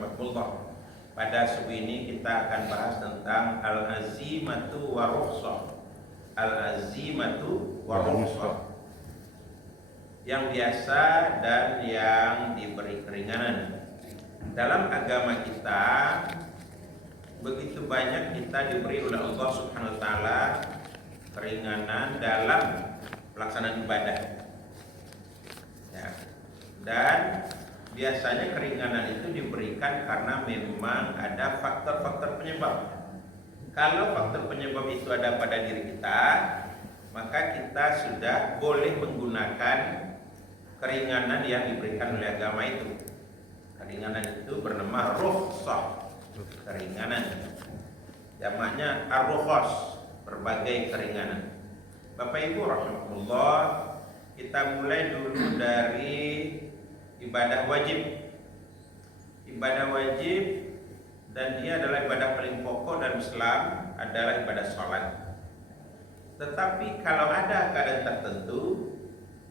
rahimakumullah. Pada subuh ini kita akan bahas tentang al-azimatu wa rukhsah. Al-azimatu wa rukhsah, yang biasa dan yang diberi keringanan. Dalam agama kita begitu banyak kita diberi oleh Allah Subhanahu wa taala keringanan dalam pelaksanaan ibadah. Ya. Dan biasanya keringanan itu diberikan karena memang ada faktor-faktor penyebab. Kalau faktor penyebab itu ada pada diri kita, maka kita sudah boleh menggunakan keringanan yang diberikan oleh agama itu. Keringanan itu bernama rukhsah. Keringanan jamaknya ar-rukhas, berbagai keringanan. Bapak Ibu rahimakumullah, kita mulai dulu dari ibadah wajib. Ibadah wajib, dan dia adalah ibadah paling pokok dalam Islam, adalah ibadah sholat. Tetapi kalau ada keadaan tertentu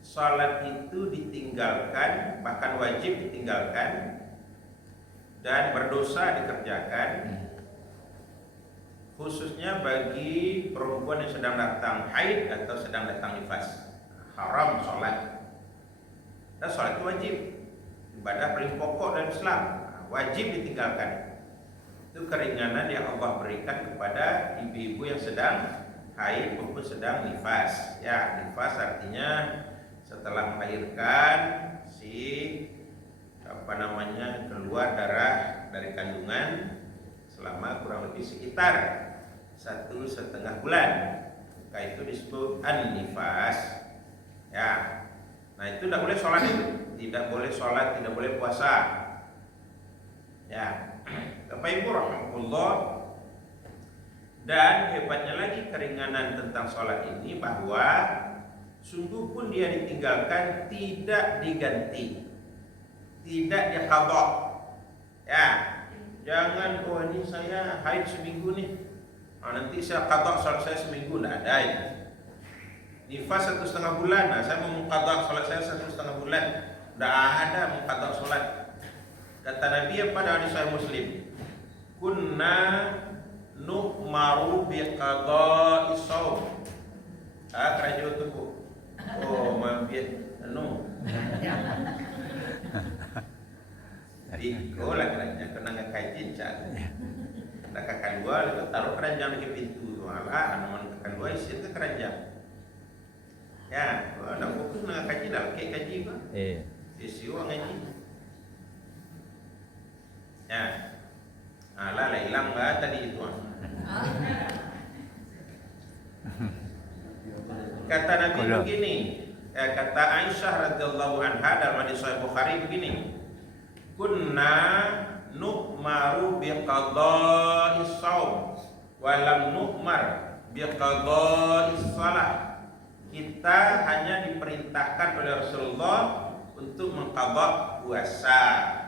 sholat itu ditinggalkan, bahkan wajib ditinggalkan dan berdosa dikerjakan, khususnya bagi perempuan yang sedang datang haid atau sedang datang nifas, haram sholat. Dan sholat itu wajib, ibadah paling pokok dalam Islam, wajib ditinggalkan. Itu keringanan yang Allah berikan kepada ibu-ibu yang sedang haid maupun sedang nifas. Ya, nifas artinya setelah melahirkan keluar darah dari kandungan selama kurang lebih sekitar 1,5 bulan. Maka itu disebut an-nifas. Ya. Nah, itu tidak boleh sholat itu, tidak boleh sholat, tidak boleh puasa. Ya, Bapak Ibu rahmatullah. Dan hebatnya lagi keringanan tentang sholat ini bahwa sungguh pun dia ditinggalkan, tidak diganti, tidak diqadha. Ya, jangan ini saya haid seminggu nih, nanti saya qadha sholat saya seminggu, tidak ada itu. Nifas 1,5 bulan, saya mau mengqadha sholat saya 1,5 bulan, tidak ada mengqadha sholat. Kata Nabi pada hadis Sahih Muslim, kunna nu'maru biqada'i shaum. Kerja itu bu. Oh, mampir di lah kerajaan kena ngakajin cak. Nak kakak dua itu taruh keranjang di pintu. Malah anak kakak dua isi ke keranjang. Ya, nak fokus nak kaji dah, kaji apa? Isi uang ngaji. Ya, lah hilang lah tadi itu. Kata Nabi begini, kata Aisyah radhiyallahu anha dalam hadis Sahih Bukhari begini, kunna nu'maru biqada'is shaum wa lam nu'mar biqada'is shalah. Kita hanya diperintahkan oleh Rasulullah untuk mengqadha puasa,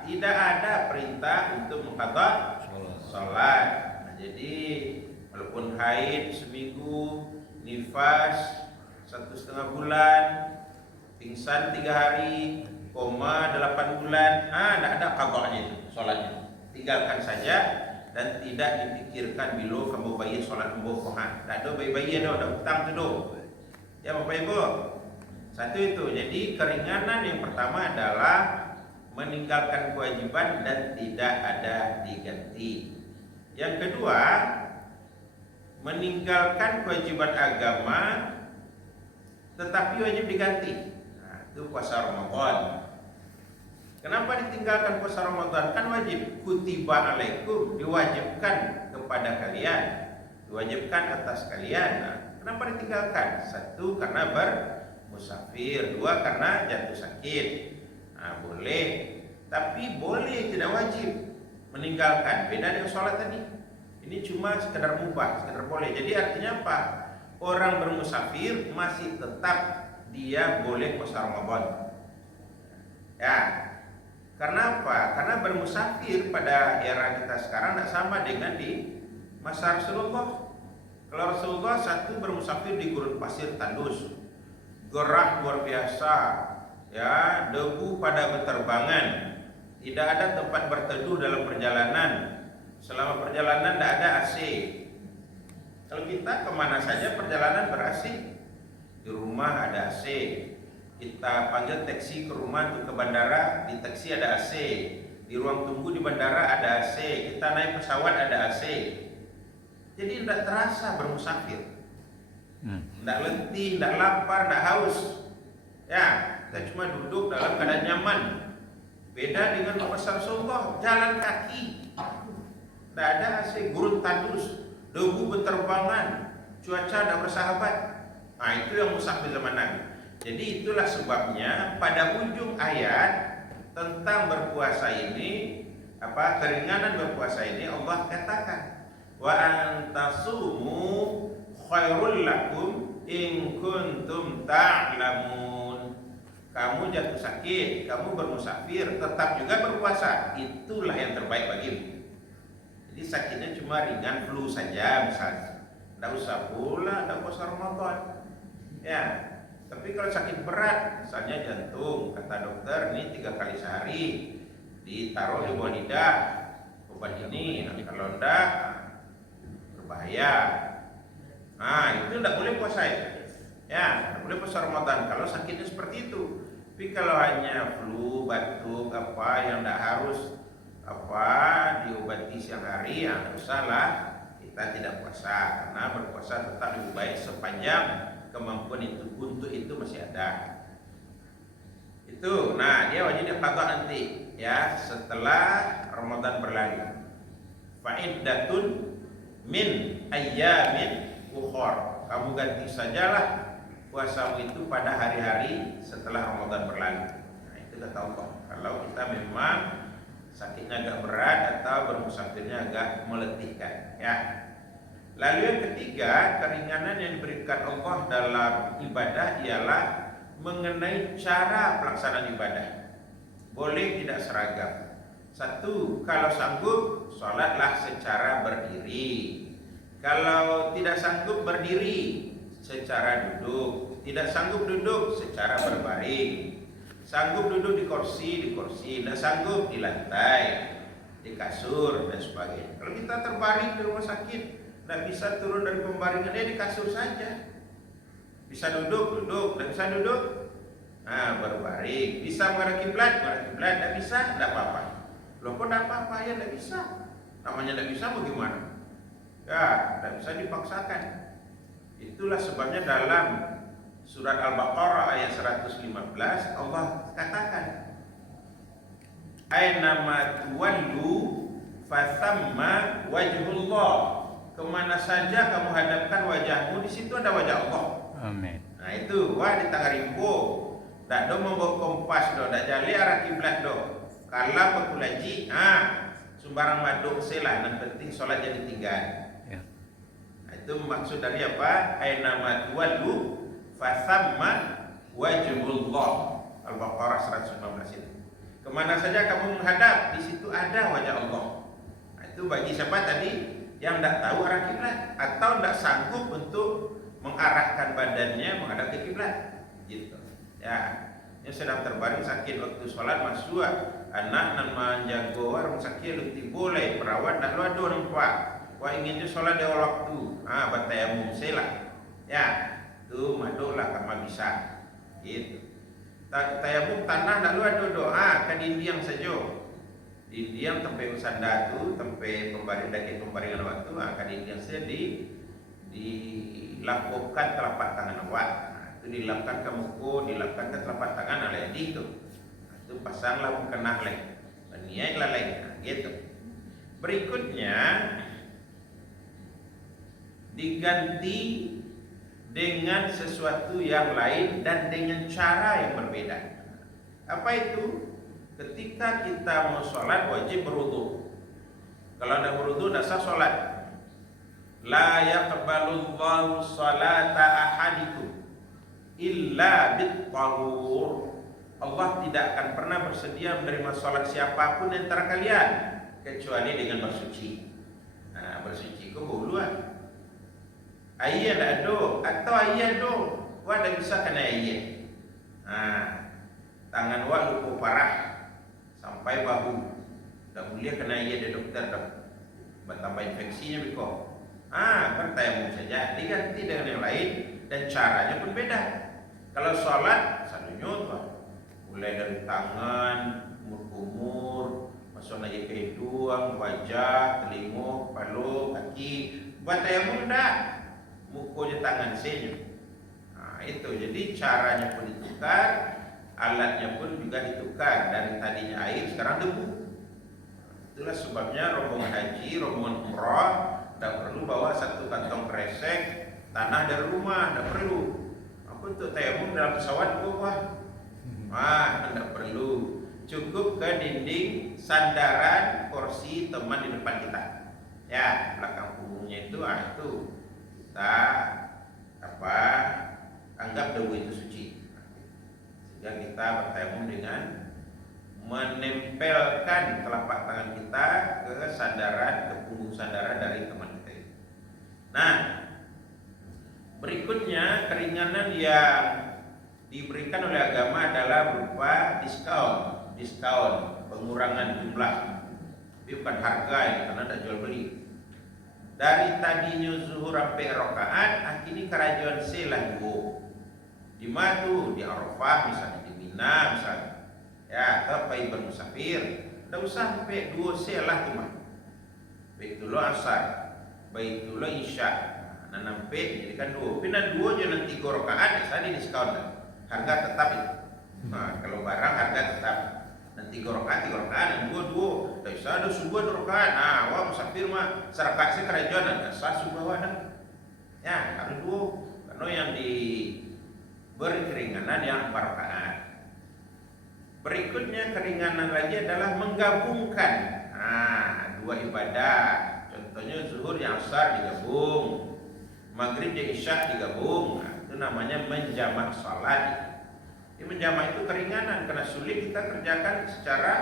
tidak ada perintah untuk mengqadha salat. Nah, jadi walaupun haid seminggu, nifas 1,5 bulan, pingsan 3 hari, 8 bulan, tidak ada qadha'nya itu salatnya. Tinggalkan saja dan tidak dipikirkan bilo kamu bayi salat membokohan. Tak ada bayi-bayi ada hutang tu do. Ya Bapak Ibu. Satu itu. Jadi keringanan yang pertama adalah meninggalkan kewajiban dan tidak ada diganti. Yang kedua, meninggalkan kewajiban agama tetapi wajib diganti. Nah, itu puasa Ramadan. Kenapa ditinggalkan puasa Ramadan? Kan wajib. Kutiba alaikum, diwajibkan kepada kalian, diwajibkan atas kalian. Nah, kenapa ditinggalkan? Satu, karena bermusafir. Dua, karena jatuh sakit. Nah, boleh. Tapi boleh, tidak wajib meninggalkan. Beda dengan sholat tadi. Ini cuma sekedar mubah, sekedar boleh. Jadi artinya apa? Orang bermusafir masih tetap dia boleh puasa Ramadan. Ya, karena apa? Karena bermusafir pada era kita sekarang tidak sama dengan di masa Rasulullah. Kalau Rasulullah satu bermusafir di gurun pasir tandus, gerah luar biasa, ya, debu pada beterbangan, Tidak ada tempat berteduh dalam perjalanan. Selama perjalanan tidak ada AC. Kalau kita kemana saja perjalanan ber-AC. Di rumah ada AC. Kita panggil taksi ke rumah untuk ke bandara, di taksi ada AC. Di ruang tunggu di bandara ada AC. Kita naik pesawat ada AC. Jadi tidak terasa bermusafir. Tidak letih, tidak lapar, tidak haus. Ya, kita cuma duduk dalam keadaan nyaman. Beda dengan Rasulullah, jalan kaki. Tidak ada AC, gurun tandus, debu berterbangan, cuaca tidak bersahabat. Nah, itu yang musafir zaman Nabi. Jadi itulah sebabnya pada ujung ayat tentang berpuasa ini, keringanan berpuasa ini, Allah katakan, wa antasumu khairul lakum in kuntum ta'lamun. Kamu jatuh sakit, kamu bermusafir, tetap juga berpuasa, itulah yang terbaik bagimu. Jadi sakitnya cuma ringan, flu saja misalnya, tidak usah pula ada puasa Ramadan. Ya, tapi kalau sakit berat, misalnya jantung, kata dokter ini 3 kali sehari, ditaruh di bawah lidah obat ini. Nanti kalau enggak berbahaya. Nah, itu tidak boleh puasa ya. Ya, tidak boleh puasa Ramadan kalau sakitnya seperti itu. Tapi kalau hanya flu, batuk, yang tidak harus diobati siang hari, ya tidak usahlah kita tidak puasa, karena berpuasa tetap lebih baik sepanjang kemampuan itu untuk itu masih ada. Itu, nah dia wajib diqadha nanti ya setelah Ramadan berlalu. Fa'iddatun min ayyamin ukhor. Kamu ganti sajalah puasamu itu pada hari-hari setelah Ramadan berlalu. Nah itu kata Allah. Kalau kita memang sakitnya agak berat atau bermusafirnya agak meletihkan, ya. Lalu yang ketiga, keringanan yang diberikan Allah dalam ibadah ialah mengenai cara pelaksanaan ibadah. Boleh tidak seragam. Satu, kalau sanggup, sholatlah secara berdiri. Kalau tidak sanggup berdiri, secara duduk. Tidak sanggup duduk, secara berbaring. Sanggup duduk di kursi, tidak sanggup di lantai, di kasur dan sebagainya. Kalau kita terbaring di rumah sakit, tidak bisa turun dari pembaringan, di kasur saja. Bisa duduk, tidak bisa duduk, nah berbaring. Bisa menghadap kiblat, tidak bisa, tidak apa-apa. Loh kok tidak apa-apa ya, tidak bisa. Namanya tidak bisa bagaimana? Ya, tidak bisa dipaksakan. Itulah sebabnya dalam Surat Al-Baqarah ayat 115 Allah katakan, Aynama tuwallu fathamma wajhullah. Kemana saja kamu hadapkan wajahmu, di situ ada wajah Allah. Amin. Nah itu, wah di Tangarimbo, tak do membawa kompas do, tak jali arah kiblat do. Kalau pekulaji, sembarang maduk selah, yang penting sholat jadi tinggal. Ya. Nah, itu maksud dari apa? Aynama tuwallu fathamma wajhullah. Al-Baqarah 115 itu. Kemana saja kamu menghadap, di situ ada wajah Allah. Nah, itu bagi siapa tadi yang tidak tahu arah kiblat atau tidak sanggup untuk mengarahkan badannya menghadap ke kiblat, gitu. Ya, ini sedang terbaring sakit waktu sholat masuk anak nan manjago orang sakit luti boleh perawat nak lu ado nampak. Wah ingin sholat di waktu, batayamum selah. Ya. Itu maduklah kama bisa gitu. Tayamum tanah nak lu ada doa kan indiang saja. Indiang tempat usanda tu, tempat pembaringan waktu akan indiang saja dilakukan telapak tangan awak. Nah, itu dilakukan ke muka, dilakukan ke telapak tangan oleh itu. Nah, itu pasanglah mukena lain. Niatlah lain, gitu. Berikutnya diganti dengan sesuatu yang lain dan dengan cara yang berbeda. Apa itu? Ketika kita mau sholat wajib berwudu. Kalau tidak berwudu tidak sah sholat. La yaqbalullahu sholata ahadikum illa bit-tahur. Allah tidak akan pernah bersedia menerima sholat siapapun antara kalian kecuali dengan bersuci. Nah, bersuci kok buluan. Ayah tak ada atau ayah ada, wah tak bisa kena ayah. Tangan wak lupa parah, sampai bahu. Tak boleh kena ia dari dokter dah. Bertambah infeksinya biko. Kan tayamum saja diganti dengan yang lain dan caranya pun beda. Kalau sholat selalunya tuh mulai dari tangan, kumur, masuk lagi ke hidung, wajah, telinga, kepala, kaki. Buat tayamum dah, mukanya tangan sini. Itu jadi caranya pun ditukar, alatnya pun juga ditukar. Dari tadinya air sekarang debu. Itulah sebabnya rombongan haji, rombongan umrah tidak perlu bawa satu kantong kresek tanah dari rumah, tidak perlu. Apa untuk tayamum dalam pesawat kok? Tidak perlu. Cukup ke dinding sandaran kursi teman di depan kita. Ya, belakang punggungnya itu kita anggap debu itu suci. Sehingga kita bertayamum dengan menempelkan telapak tangan kita ke sandaran, ke punggung sandaran dari teman kita itu. Nah, berikutnya keringanan yang diberikan oleh agama adalah berupa diskon, pengurangan jumlah, tapi bukan harga ini karena tidak jual beli. Dari tadinya zuhur sampai rakaat, akhirnya kerajuan selangu. Di mana tuh? Di Arafah misalnya, di Mina misalnya. Ya, atau bermusafir, tidak usah sampai 2 selah tu mah. Baitullah asar, baitullah isya. Nah, nampak jadi kan 2. Pina 2 je nanti 3 rakaat, saya diskon dah. Harga tetap itu. Kalau barang harga tetap. Nanti 3 rakaat, dan 2. Tak usah ada subuh 2 rakaat. Wah musafir mah serakaat sih kerajaan, ada sah subuh dah. Ya, harus 2. Karena yang diberi keringanan yang 4 rakaat. Berikutnya keringanan lagi adalah menggabungkan 2 ibadah. Contohnya zuhur yang asar digabung, maghrib dan isya digabung. Itu namanya menjamak salat. Menjamak itu keringanan karena sulit kita kerjakan secara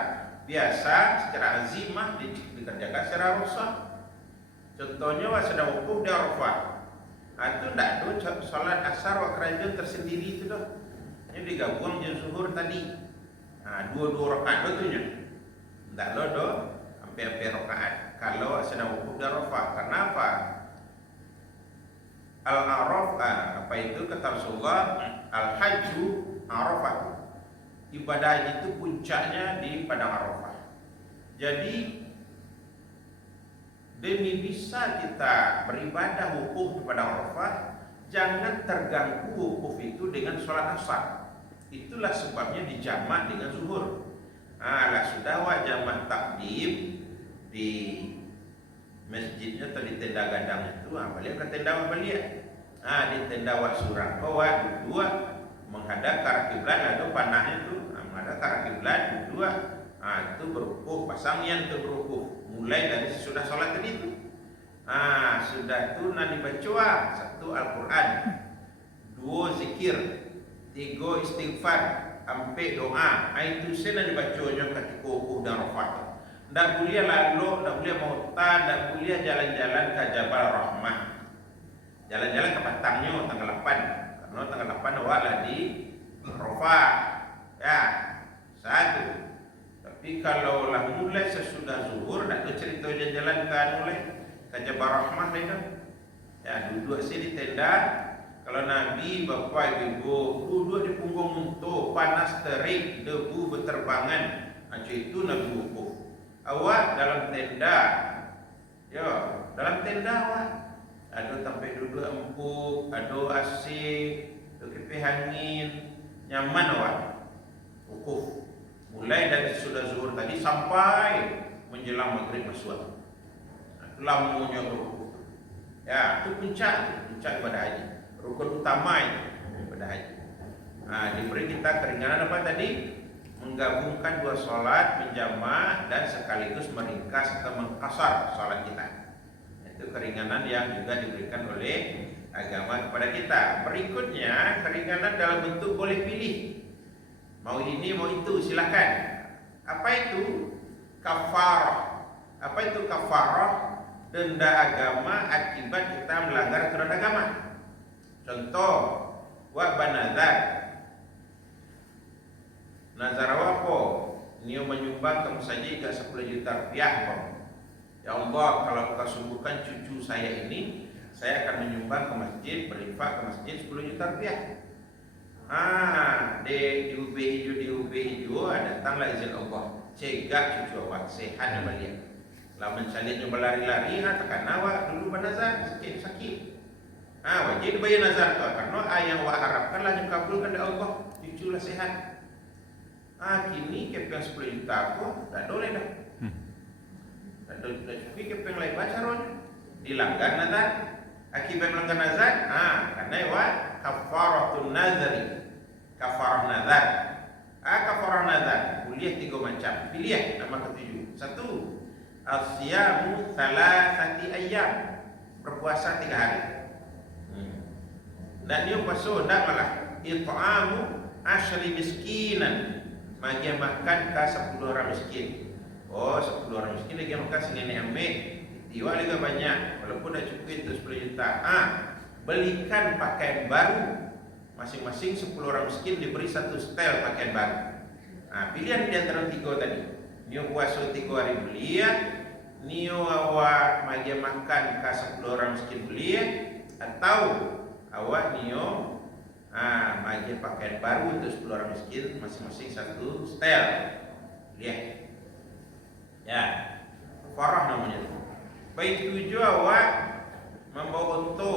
biasa, secara azimah dikerjakan secara rusak. Contohnya sedang wukuf di Arafah. Itu tidak ada salat asar wa kerajaan tersendiri itu dah. Ini digabung dengan zuhur tadi. 2 rakaat betulnya. Tidak ada hampir rakaat kalau sedang wukuf di Arafah. Karena apa? Al-Arafah itu kata Rasulullah, al-hajju Arafah. Ibadah haji itu puncaknya di padang Arafah. Jadi demi bisa kita beribadah wukuf di padang Arafah, jangan terganggu wukuf itu dengan sholat asar. Itulah sebabnya dijamak dengan zuhur. Sudah jamak takdim di masjidnya atau di tenda gadang itu, balik ke tenda balik. Di tenda Surah dua menghadap ke arah kiblat, lalu panahnya itu menghadap ke arah kiblat dua. Itu berukuf, pasang yang itu berukuf. Mulai dari sesudah sholat tadi itu. Sudah itu nanti baca 1 Al-Quran, 2 zikir, 3 istighfar, sampai doa. Itu saya nanti bacanya ketika wukuf dan Arafah. Tak boleh lalu, tak boleh mu'tah, tak boleh jalan-jalan ke Jabal Rahmah. Jalan-jalan ke Patangnya tanggal 8. Karena tanggal 8 awak lah di Arafah. Ya, 1. Tapi kalau lah mulai sesudah zuhur, tak ada cerita jalan-jalan ke Jabal Rahmah itu. Ya, duduk sini di tenda. Kalau Nabi, Bapak, Ibu duduk di punggung untuk panas terik, debu berterbangan. Itu Nabi wukuf. Awak dalam tenda. Ya, dalam tenda awak. Ada sampai duduk empuk, ada AC, ada kipas angin, nyaman awak. Wukuf. Mulai dari sudah zuhur tadi sampai menjelang maghrib masuk. Lamunya berwukuf. Ya, itu puncak ibadah haji. Rukun utama itu ibadah haji. Diberi kita keringanan apa tadi? Menggabungkan 2 sholat, menjamak dan sekaligus meringkas atau mengkasar sholat kita. Itu keringanan yang juga diberikan oleh agama kepada kita. Berikutnya keringanan dalam bentuk boleh pilih. Mau ini mau itu silakan. Apa itu? Kafarah. Apa itu kafarah? Denda agama akibat kita melanggar aturan agama. Contoh, wa banazar. Nazar apa? Nio menyumbang ke masjid juga 10 juta rupiah kok. Ya Allah, kalau kau sembuhkan cucu saya ini, saya akan menyumbang ke masjid, berinfak ke masjid 10 juta rupiah. Di UB hijau datanglah izin Allah. Cegah cucu awak sehat balik. Lamun salitnya berlari-lari, tekan awak dulu bernazar sakit. Wajib bayar nazar tu, karena yang awak harapkanlah yang kabulkan dari Allah, cuculah sehat. Kini kepeng 10 juta aku tak boleh dah. Tak cukup kepeng lain baca rohnya. Dilanggar nazar. Akibat melanggar nazar, karena awak kafaratun nazari. Kafarah nazar. Kafarah nazar. Kuliah 3 macam. Pilih nama ketujuh. 1. Asyamu thalathati ayyam. Berpuasa 3 hari. Dan dia puasa tak malah. It'amu asyri miskinan. Bagi makan ke 10 orang miskin. 10 orang miskin lagi makan segini ambil. Tiwa juga banyak. Walaupun dah cukup itu 10 juta. Belikan pakaian baru. Masing-masing 10 orang miskin diberi 1 setel pakaian baru. Pilihan di antara 3 tadi. Nio puasa 3 hari belia. Nio awak bagi makan ke 10 orang miskin belia. Atau awak nio bagi pakaian baru untuk 10 orang miskin, masing-masing 1 setel. Lihat. Ya. Farah namanya. Baik 7 awak membawa unta.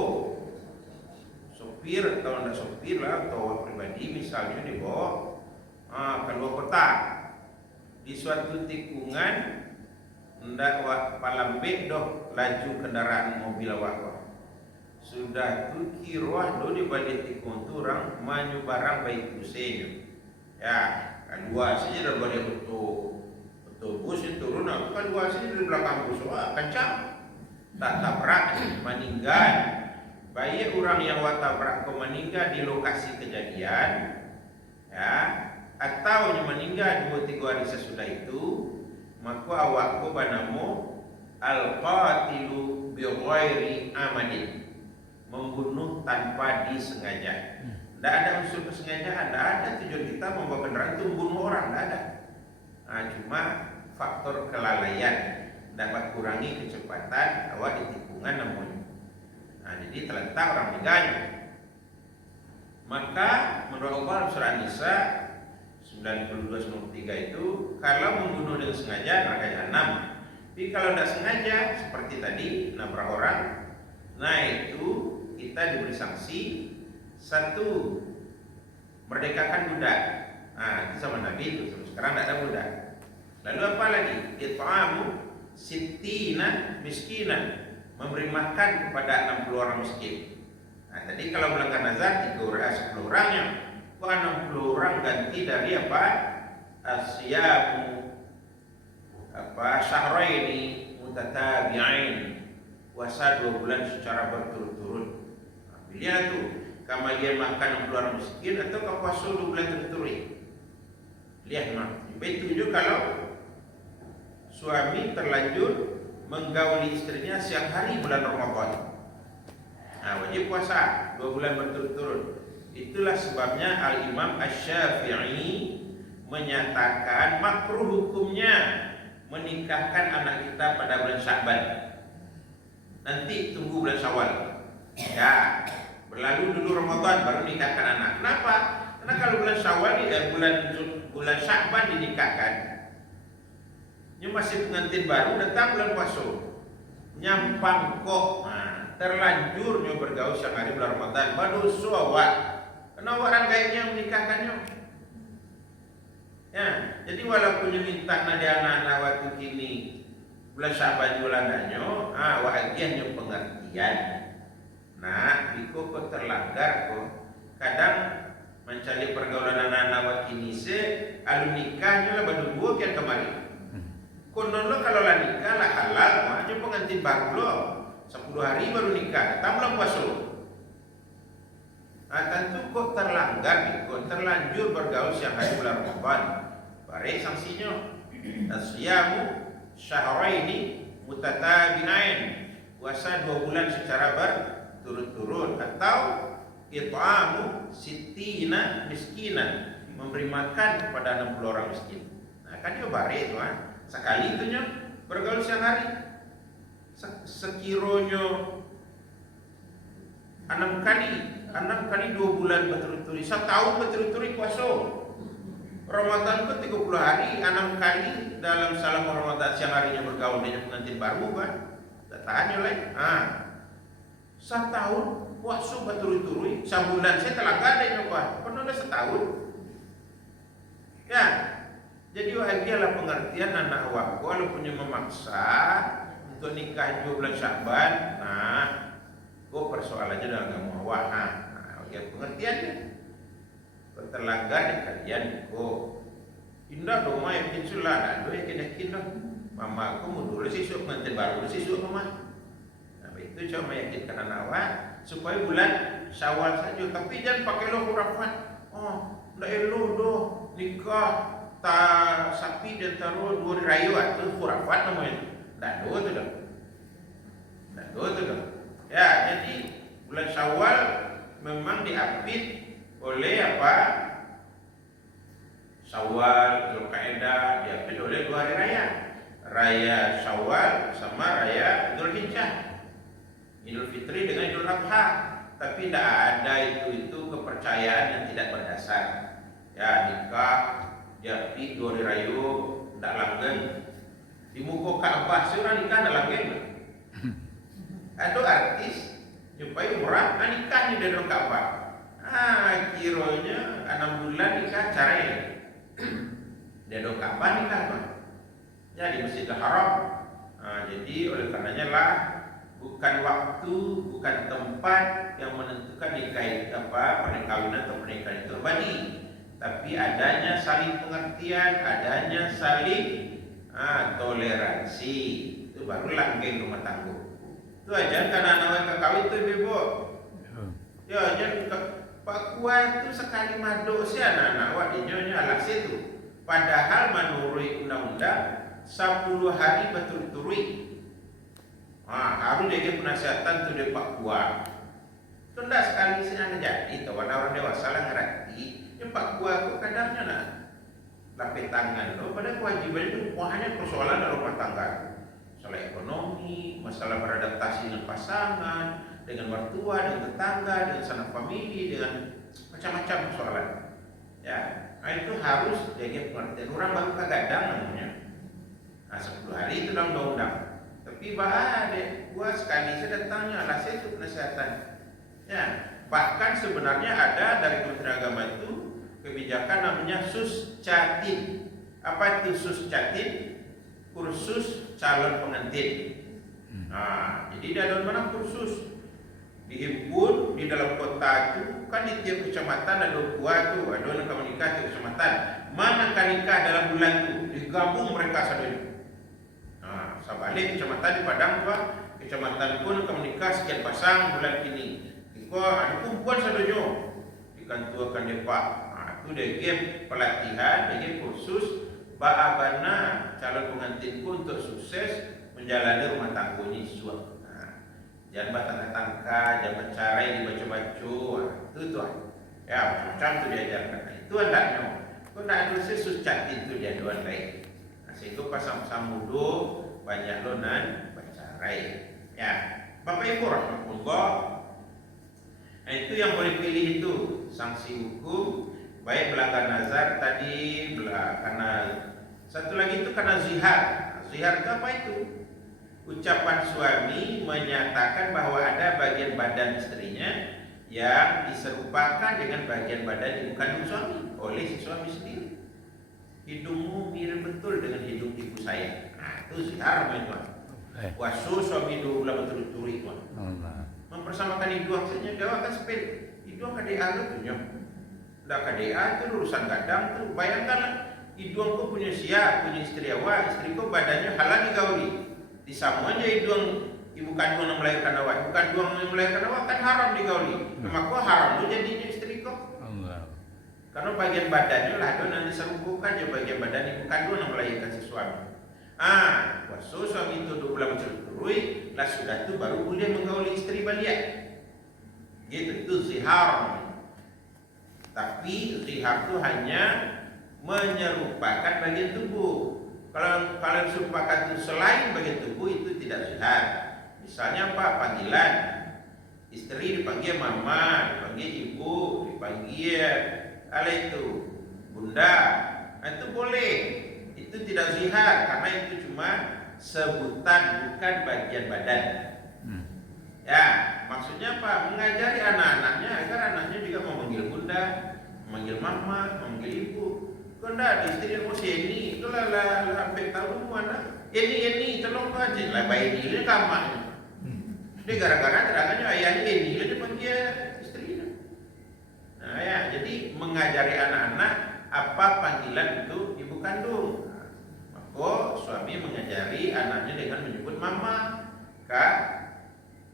Sopir atau anda sopir lah, atau awak pribadi misalnya dibawa keluar kota. Di suatu tikungan hendak awak palambek doh laju kendaraan mobil awak. Sudah tu kiruah do di balik tikung tu orang manyu barang baik kusenyo. Ya, kedua saja dah balik betul bus itu turun, aku kedua saja di belakang bus, kencang. Tak tabrak meninggal. Baik orang yang tabrak meninggal di lokasi kejadian, ya, atau yang meninggal 2-3 hari sesudah itu, maka awakku banamu al-qatilu bi ghairi amadin. Membunuh tanpa disengaja. Tidak ada unsur kesengajaan, tidak ada tujuan kita membawa kendaraan itu membunuh orang, tidak ada. Cuma faktor kelalaian dapat kurangi kecepatan awak di tikungan namanya. Jadi terletak orang meninggalnya. Maka menurut Allah surah An-Nisa 92-93 itu, kalau membunuh dengan sengaja neraka jahanam. Tapi kalau tidak sengaja seperti tadi nabrak orang, itu kita diberi sanksi. 1, merdekakan budak. Itu sama Nabi itu. Sekarang tidak ada budak. Lalu apa lagi? It'amu sittina miskinan. Memberi makan kepada 60 orang miskin. Tadi kalau melanggar nazar 10 orangnya. 60 orang ganti dari apa? Asyamu syahraini mutatabi'ain. Puasa 2 bulan secara berturut-turut. Pilihlah tu, kamu dia makan 60 orang miskin atau kau puasa 2 bulan berturut-turut. Lihat mak. Begitu juga kalau suami terlanjur menggauli istrinya siang hari bulan Ramadan. Wajib puasa 2 bulan berturut-turut. Itulah sebabnya Al-Imam Asy-Syafi'i menyatakan makruh hukumnya menikahkan anak kita pada bulan Sya'ban. Nanti tunggu bulan Syawal. Ya, berlalu dulu Ramadan baru nikahkan anak. Kenapa? Karena kalau bulan Syawal bulan Sya'ban dinikahkan, ini masih pengantin baru, datang bulan puasa, nyampang kok, terlanjurnya bergaul siang hari bulan Ramadan, baru suawak. Kenapa orang gaibnya menikahkannya? Ya, jadi walaupun minta nadi anak-anak waktu kini bulan Sya'ban bulanannya, wajiannya pengertian. Biko kok terlanggar kok. Kadang mencari pergaulan anak-anak waktu kini alu nikahnya lah baru 2 kian kemarin. Konon lo kalau lah nikah lah halal, aja pengantin baru lo 10 hari baru nikah, tak belum puasa. Tentu kok terlanggar, kok terlanjur bergaul siang hari bulan Ramadan. Baik sanksinya. Asyamu syahraini mutatabi'ain. Puasa 2 bulan secara berturut-turut. Atau it'amu sittina miskinan. Memberi makan kepada 60 orang miskin. Nah, kan dia bare itu sekali itu nya bergaul siang hari. Sekironya 6 kali 2 bulan berturut-turut, 1 tahun berturut-turut puasa. Ramadan itu 30 hari, 6 kali dalam salam Ramadan siang harinya bergaul dengan pengantin baru kan. Tanya lain. 1 tahun puasa berturut-turut, sebulan saya telah ada nyoba. Pernah udah 1 tahun. Ya. Jadi wahabialah pengertian anak awak kalau punya memaksa untuk nikah 2 bulan Syakban. Nah, persoalannya dalam agama awak. Pengertiannya terlanggar di kalian indah dong mah yakin sulah ada yakin dong mama aku mau dulu sisuk pengantin baru sisuk mama. Nah itu cuma meyakinkan anak awak supaya bulan Syawal saja, tapi jangan pakai lo khurafat. Ndak elo doh nikah ta sapi dan taruh 2 hari raya itu khurafat namanya. Ndak do itu dong. Ya, jadi bulan Syawal memang diapit oleh apa? Syawal, Dzulqa'dah diapit oleh 2 hari raya. Raya Syawal sama raya Dzulhijjah. Idul Fitri dengan Idul Adha. Tapi tidak ada itu kepercayaan yang tidak berdasar. Ya, nikah diapit 2 hari raya tidak langgeng. Di muka Ka'bah seorang nikah tidak langgeng. Ada artis supaya murah nikah di dalam Ka'bah. Kiranya 6 bulan nikah cerai. Di dalam Ka'bah nikah Pak. Ya di Masjidil Haram. Jadi oleh karenanya lah bukan waktu, bukan tempat yang menentukan nikah perkawinan atau pernikahan itu abadi. Tapi adanya saling pengertian, adanya saling toleransi. Itu baru langgeng rumah tangga. Itu aja karena anak kawin itu ibu. Ya jangan Pak Kuat itu sekali madok si anak-anak wadinya alas itu. Padahal menurut undang-undang 10 hari berturut-turut. Harus dia penasihatkan tu dia Pak Kuat. Itu tidak sekali senang jadi. Tahu orang dewasa lah ngerti. Ya Pak Kuat itu kadarnya nak lapis tangan. Pada kewajiban itu hanya persoalan dalam rumah tangga. Masalah ekonomi, masalah beradaptasi dengan pasangan, dengan mertua, dengan tetangga, dengan sanak famili, dengan macam-macam persoalan. Ya, itu harus jaga pengertian. Orang baru kagadang namanya. 10 hari itu dalam undang-undang. Tapi gua sekali saya datangnya, saya itu penasihatan. Ya, bahkan sebenarnya ada dari Kementerian Agama itu kebijakan namanya Suscatin. Apa itu Suscatin? Kursus calon pengantin. Jadi di ada mana kursus dihimpun di dalam kota itu kan di tiap kecamatan ada 2 tuh, ada orang akan menikah di kecamatan. Mana akan nikah dalam bulan itu digabung mereka sadonya. Sebalik kecamatan di Padang Pak, kecamatan pun akan menikah sekian pasang bulan ini. Iko ada kumpulan sadonya dikantuakan depak. Itu dia game pelatihan, dia game kursus bagaimana calon pengantin pun untuk sukses menjalani rumah tangga ini sesuatu. Jangan bertangka-tangka, jangan bercerai dibaca-baca. Itu tuh. Ya, macam tu diajarkan. Itu andaknya. Kau nak ada sesuscat itu dia doan lain. Sehingga pasang-pasang muda banyak lonan bercerai. Ya, Bapak Ibu rahmatullah. Itu yang boleh pilih itu sanksi hukum. Baik melanggar nazar tadi, karena satu lagi itu karena zihar. Zihar itu apa itu? Ucapan suami menyatakan bahwa ada bagian badan istrinya yang diserupakan dengan bagian badan ibu kandung suami oleh si suami sendiri. Hidungmu mirip betul dengan hidung ibu saya. Itu zihar teman-teman. Wasu suami dua bulan berturut-turut tuan. Mempersamakan hidung saja dia akan sepil. Hidung KDA itu nyok. Dah KDA itu urusan gadang tu. Bayangkanlah hidung kau punya siap, punya istri awak, istri kau badannya halal digauli. Di sama aja hidung ibu kandung yang melahirkan awak, ibu kandung yang melahirkan awak kan haram digauli. Maka haram tu jadinya istri kau. Karena bagian badannya lah ada yang diserupukan je bagian badan ibu kandung yang melahirkan si suami. Wasu suami itu 2 bulan berturut-turut, lah sudah tu baru boleh menggauli istri balik. Gitu itu zihar. Tapi zihar tu hanya menyerupakan bagian tubuh. Kalau kalian serupakan itu selain bagian tubuh itu tidak zihar. Misalnya apa? Panggilan istri dipanggil mama, dipanggil ibu, dipanggil itu bunda. Nah, itu boleh. Itu tidak zihar karena itu cuma sebutan, bukan bagian badan. Ya, maksudnya apa? Mengajari anak-anaknya agar anaknya juga memanggil bunda, memanggil mama, memanggil ibu. Kau ndak istri yang mesti ini, itulah lah sampai tahu mana. Ini tolong aja lah bayi ini kamarnya. Dia gara-gara terangannya ayahnya ini dia dipanggil istrinya. Nah ya, jadi mengajari anak-anak apa panggilan itu ibu kandung. Maka suami mengajari anaknya dengan menyebut mama, kak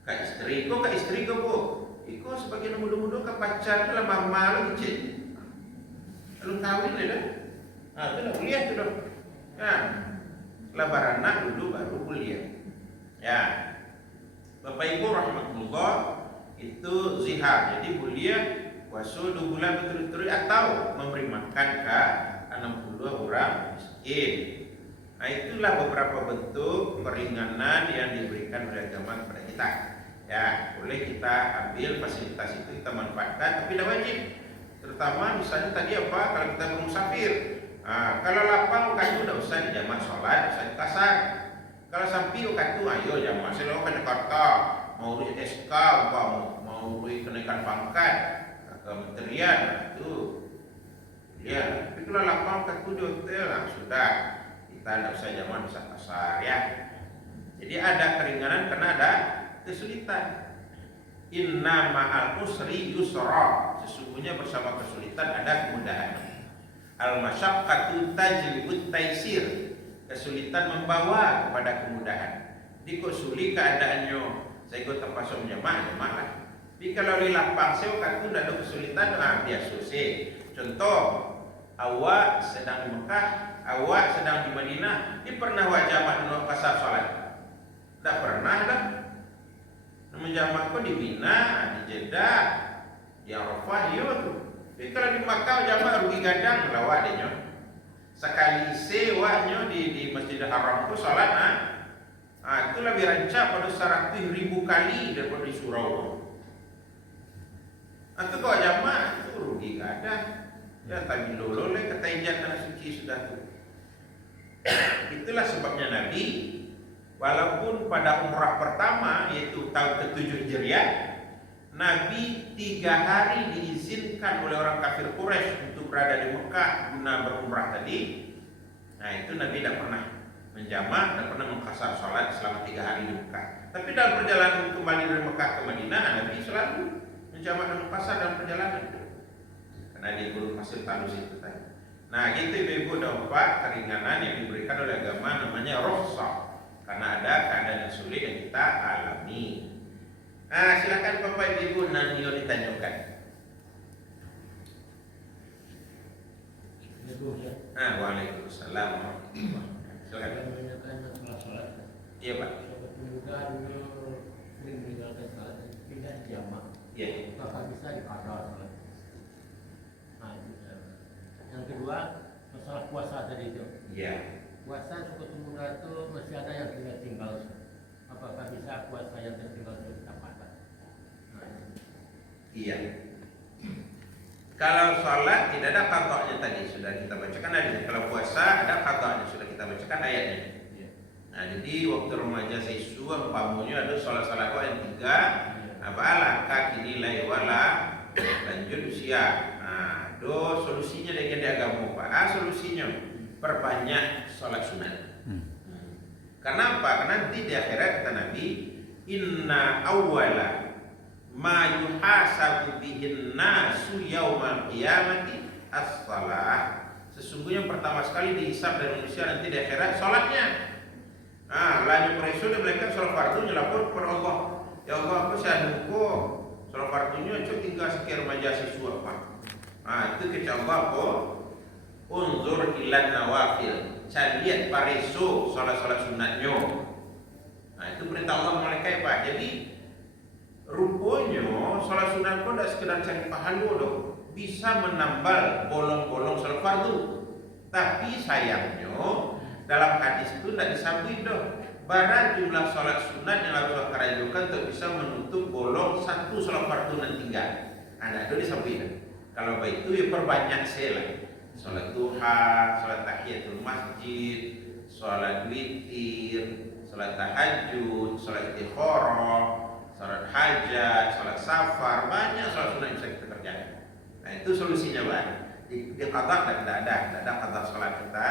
istri. Kok kak istri kok bu? Iko sebagai muda-muda ke pacar lah mama lu kecil. Belum kawin dah. Nah, itu dah kuliah tu dah. Nah, lebar anak dulu baru kuliah. Ya, Bapak Ibu rahmatullah, itu zihar. Jadi kuliah puasa 2 bulan berturut-turut atau memberi makan ke 62 orang miskin. Nah, itulah beberapa bentuk peringanan yang diberikan oleh agama kepada kita. Ya, boleh kita ambil fasilitas itu, kita manfaatkan, tapi tidak wajib. Terutama misalnya tadi apa? Kalau kita bermusafir. Nah, kalau lapang kayu tidak usah di jamak sholat, usah di kasar. Kalau sampai kayu ayo jamak. Selalu ke Jakarta mau urus SK, mau urus kenaikan pangkat, kementerian itu. Ya, tapi kalau lapang kayu di hotel, sudah kita tidak usah jamak, usah kasar ya. Jadi ada keringanan karena ada kesulitan. Inna ma'al usri yusra. Sesungguhnya bersama kesulitan ada kemudahan. Al-masyaqqatu tajlibut taisir. Kesulitan membawa kepada kemudahan. Di kusuli keadaannya saya ikut terpaksa menjamaah. Tapi kalau di lapang saya kata tidak ada kesulitan, biasa sih. Contoh, awak sedang di Mekah, awak sedang di Madinah, ini pernah awak jamak di pasar sholat? Tidak pernah dah. Menjamak kok di Mina, di Jeddah, di Arafah, iya tu. Tapi kalau di Makkah jamak rugi gadang lawak dia. Sekali sewanya di Masjidil Haram itu salat, itu lebih rancak pada 100.000 kali daripada di surau. Itu kalau jamak itu rugi gadang. Ya tapi dulu le kata ijat tanah suci sudah tu. Itulah sebabnya Nabi, walaupun pada umrah pertama yaitu tahun ke-7 Hijriah, Nabi 3 hari diizinkan oleh orang kafir Quraisy untuk berada di Mekah guna berumrah tadi. Nah itu Nabi tidak pernah menjamak, tidak pernah mengqasar salat selama 3 hari di Mekah. Tapi dalam perjalanan kembali dari Mekah ke Madinah, Nabi selalu menjamak dan mengqasar dalam perjalanan itu. Karena di Gunung Pasir Talus itu tadi. Nah gitu ibu dan bapak, keringanan yang diberikan oleh agama namanya rukhsah. Karena ada keadaan yang sulit yang kita alami. Nah, silakan Bapak Ibu Nanio ditanyakan. Waalaikumsalam. Silakan. Iya Pak. Tidak jamak. Iya. Maka bisa dikadar. Nah, yang kedua masalah puasa tadi itu. Iya. Puasa suku muda itu masih ada yang tinggal. Apakah bisa puasa yang tertinggal itu kita patah? Iya. Kalau sholat tidak ada qadha'nya tadi sudah kita bacakan hadisnya. Kalau puasa ada qadha'nya sudah kita bacakan ayatnya. Iya. Nah jadi waktu remaja siswa umpamanya ada sholat-sholat yang 3 apalah kaki nilai wala lanjut usia. Nah do solusinya dengan agama Pak. Solusinya perbanyak sholat sunat. Karena apa? Karena nanti di akhirat kata Nabi, inna awwala ma yuhasabu bihin nasu yaumal qiyamati as-salah. Sesungguhnya pertama sekali dihisab dari manusia nanti di akhirat salatnya. Lanjut Rasul dia melakukan salat fardunya lapor kepada Allah. Ya Allah, aku saduko salat fardunya cuma tinggal sekian remaja siswa Pak. Itu kata Allah kok unzur ilan nawafil. Saya lihat pareso salat-salat sunatnya. Nah itu perintah Allah malaikat Pak. Jadi rupanya salat sunat pun tidak sekedar cari pahala dong. Bisa menambal bolong-bolong salat fardu. Tapi sayangnya dalam hadis itu tidak disambung dong. Bara jumlah sholat sunat yang harus kerajukan untuk bisa menutup bolong satu sholat fardu yang tinggal. Ada itu disambung. Kalau begitu ya perbanyak sela. Sholat duha, sholat tahiyatul masjid, sholat witir, sholat tahajud, sholat istikharah, sholat hajat, sholat safar, banyak sholat sunat yang bisa kita kerjakan. Nah itu solusinya Pak. Di qada tidak ada qada sholat kita.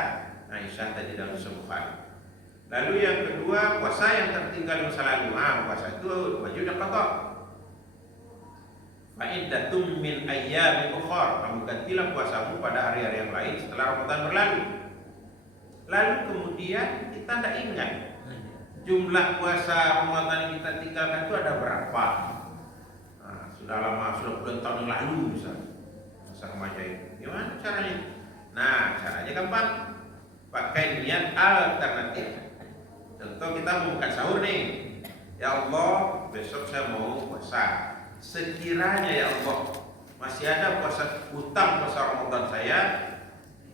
Aisyah tadi dalam Bukhari. Lalu yang kedua, puasa yang tertinggal masa lalu. Puasa itu wajib qada. Fa iddatum min ayyamin ukhra. Kamu gantilah puasamu pada hari-hari yang lain setelah Ramadan berlalu. Lalu kemudian kita tidak ingat jumlah puasa Ramadan yang kita tinggalkan itu ada berapa. Sudah lama, sudah puluhan tahun yang lalu misalnya. Masa remaja itu. Gimana caranya? Nah, caranya gampang. Pakai niat alternatif. Contoh kita mau buka sahur nih. Ya Allah, besok saya mau puasa. Sekiranya ya Allah masih ada puasa utang puasa Ramadan saya,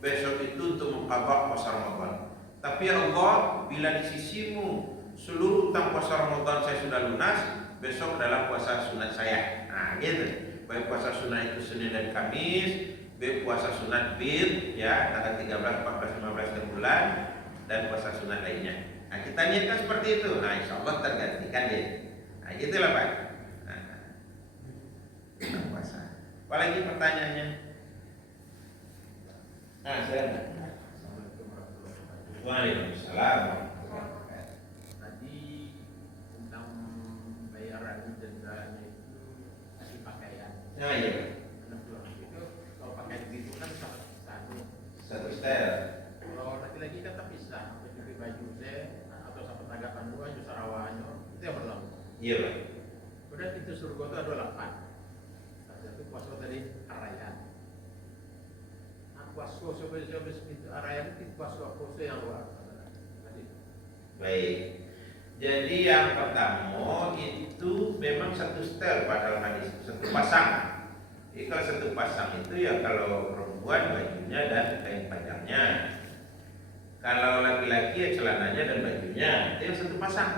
besok itu untuk mengqadha puasa Ramadan. Tapi ya Allah, bila di sisimu seluruh utang puasa Ramadan saya sudah lunas, besok adalah puasa sunat saya. Nah, gitu. Baik puasa sunat itu Senin dan Kamis, baik puasa sunat bid ya tanggal 13, 14, 15 dan bulan, dan puasa sunat lainnya. Nah, kita niatkan seperti itu. Nah, insya Allah tergantikan ya. Nah, gitulah Pak. Kita puasa. Apalagi pertanyaannya? Silakan. Waalaikumsalam. Tadi tentang bayaran dendanya itu kasih pakaian. Nah, iya. Itu kalau pakai begitu kan Satu style. kalau laki-laki kan tak bisa pakai baju saya atau sampai tagapan dua itu sarawannya itu yang berlaku. Iya Pak. Kemudian itu surga itu ada 8. Satu puasa tadi arayan. Puasa sebelum itu arayan itu puasa yang luar. Baik. Jadi yang pertama itu memang satu style pada hadis, satu pasang. Jadi kalau satu pasang itu ya kalau perempuan bajunya dan kain panjangnya. Kalau laki-laki ya celananya dan bajunya, itu yang satu pasang.